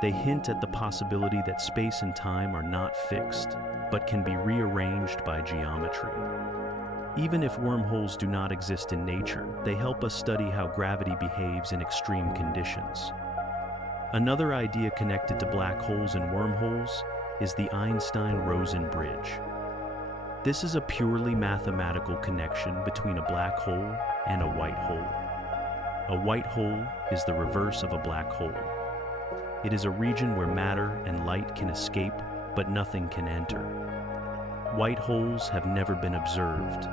They hint at the possibility that space and time are not fixed, but can be rearranged by geometry. Even if wormholes do not exist in nature, they help us study how gravity behaves in extreme conditions. Another idea connected to black holes and wormholes is the Einstein-Rosen bridge. This is a purely mathematical connection between a black hole and a white hole. A white hole is the reverse of a black hole. It is a region where matter and light can escape, but nothing can enter. White holes have never been observed.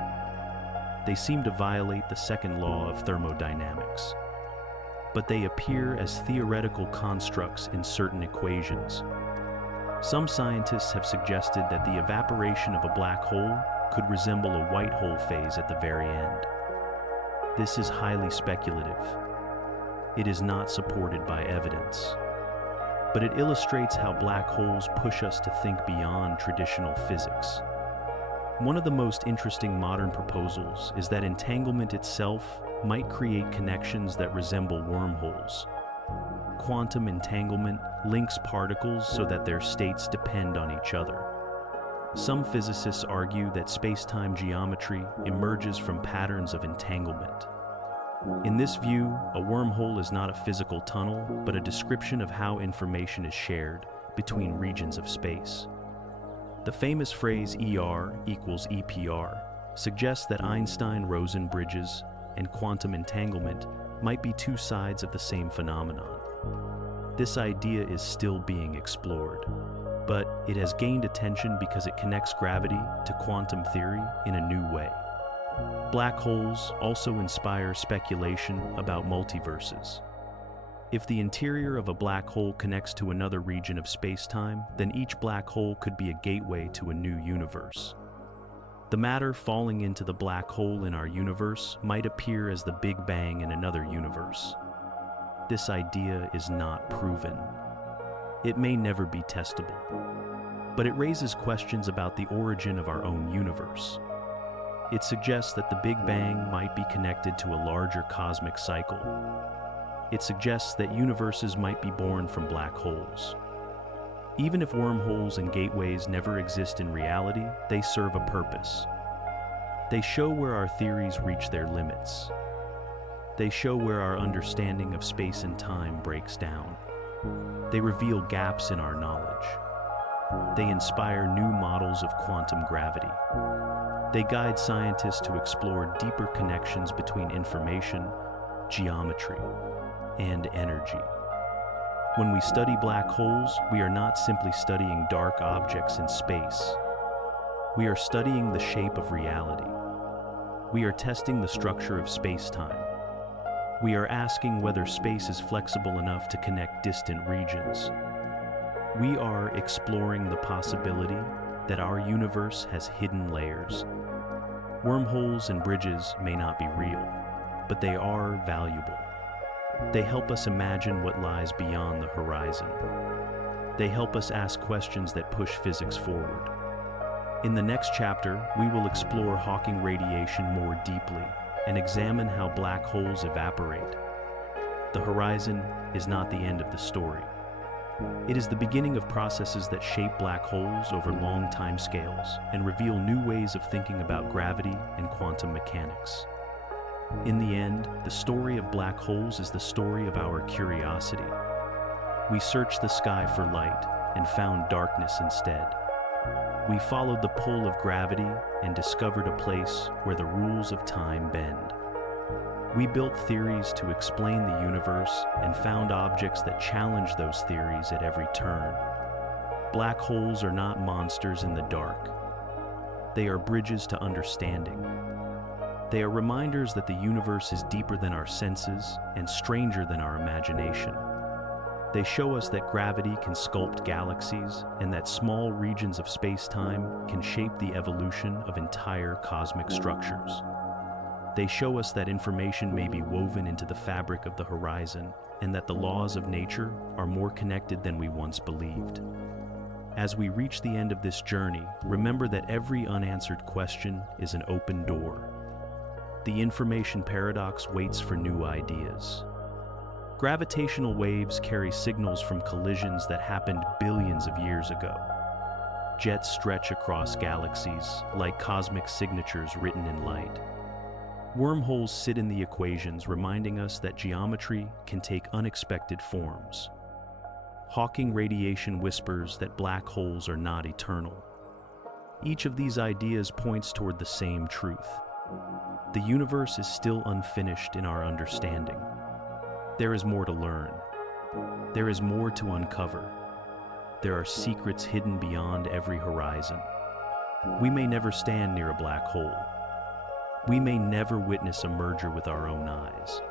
They seem to violate the second law of thermodynamics. But they appear as theoretical constructs in certain equations. Some scientists have suggested that the evaporation of a black hole could resemble a white hole phase at the very end. This is highly speculative. It is not supported by evidence. But it illustrates how black holes push us to think beyond traditional physics. One of the most interesting modern proposals is that entanglement itself might create connections that resemble wormholes. Quantum entanglement links particles so that their states depend on each other. Some physicists argue that space-time geometry emerges from patterns of entanglement. In this view, a wormhole is not a physical tunnel, but a description of how information is shared between regions of space. The famous phrase ER equals EPR suggests that Einstein-Rosen bridges and quantum entanglement might be two sides of the same phenomenon. This idea is still being explored, but it has gained attention because it connects gravity to quantum theory in a new way. Black holes also inspire speculation about multiverses. If the interior of a black hole connects to another region of space-time, then each black hole could be a gateway to a new universe. The matter falling into the black hole in our universe might appear as the Big Bang in another universe. This idea is not proven. It may never be testable. But it raises questions about the origin of our own universe. It suggests that the Big Bang might be connected to a larger cosmic cycle. It suggests that universes might be born from black holes. Even if wormholes and gateways never exist in reality, they serve a purpose. They show where our theories reach their limits. They show where our understanding of space and time breaks down. They reveal gaps in our knowledge. They inspire new models of quantum gravity. They guide scientists to explore deeper connections between information, geometry, and energy. When we study black holes, we are not simply studying dark objects in space. We are studying the shape of reality. We are testing the structure of space-time. We are asking whether space is flexible enough to connect distant regions. We are exploring the possibility that our universe has hidden layers. Wormholes and bridges may not be real, but they are valuable. They help us imagine what lies beyond the horizon. They help us ask questions that push physics forward. In the next chapter, we will explore Hawking radiation more deeply and examine how black holes evaporate. The horizon is not the end of the story. It is the beginning of processes that shape black holes over long timescales and reveal new ways of thinking about gravity and quantum mechanics. In the end, the story of black holes is the story of our curiosity. We searched the sky for light and found darkness instead. We followed the pull of gravity and discovered a place where the rules of time bend. We built theories to explain the universe and found objects that challenge those theories at every turn. Black holes are not monsters in the dark. They are bridges to understanding. They are reminders that the universe is deeper than our senses and stranger than our imagination. They show us that gravity can sculpt galaxies and that small regions of space-time can shape the evolution of entire cosmic structures. They show us that information may be woven into the fabric of the horizon and that the laws of nature are more connected than we once believed. As we reach the end of this journey, remember that every unanswered question is an open door. The information paradox waits for new ideas. Gravitational waves carry signals from collisions that happened billions of years ago. Jets stretch across galaxies like cosmic signatures written in light. Wormholes sit in the equations, reminding us that geometry can take unexpected forms. Hawking radiation whispers that black holes are not eternal. Each of these ideas points toward the same truth. The universe is still unfinished in our understanding. There is more to learn. There is more to uncover. There are secrets hidden beyond every horizon. We may never stand near a black hole. We may never witness a merger with our own eyes.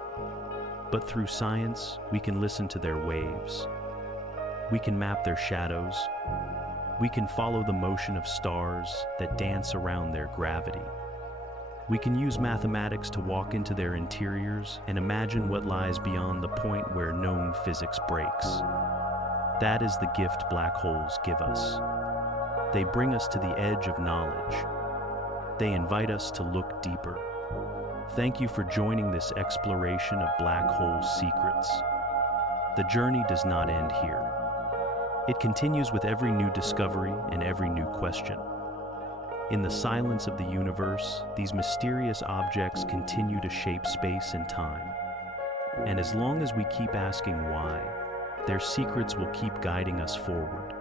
But through science, we can listen to their waves. We can map their shadows. We can follow the motion of stars that dance around their gravity. We can use mathematics to walk into their interiors and imagine what lies beyond the point where known physics breaks. That is the gift black holes give us. They bring us to the edge of knowledge. They invite us to look deeper. Thank you for joining this exploration of black hole secrets. The journey does not end here. It continues with every new discovery and every new question. In the silence of the universe, these mysterious objects continue to shape space and time. And as long as we keep asking why, their secrets will keep guiding us forward.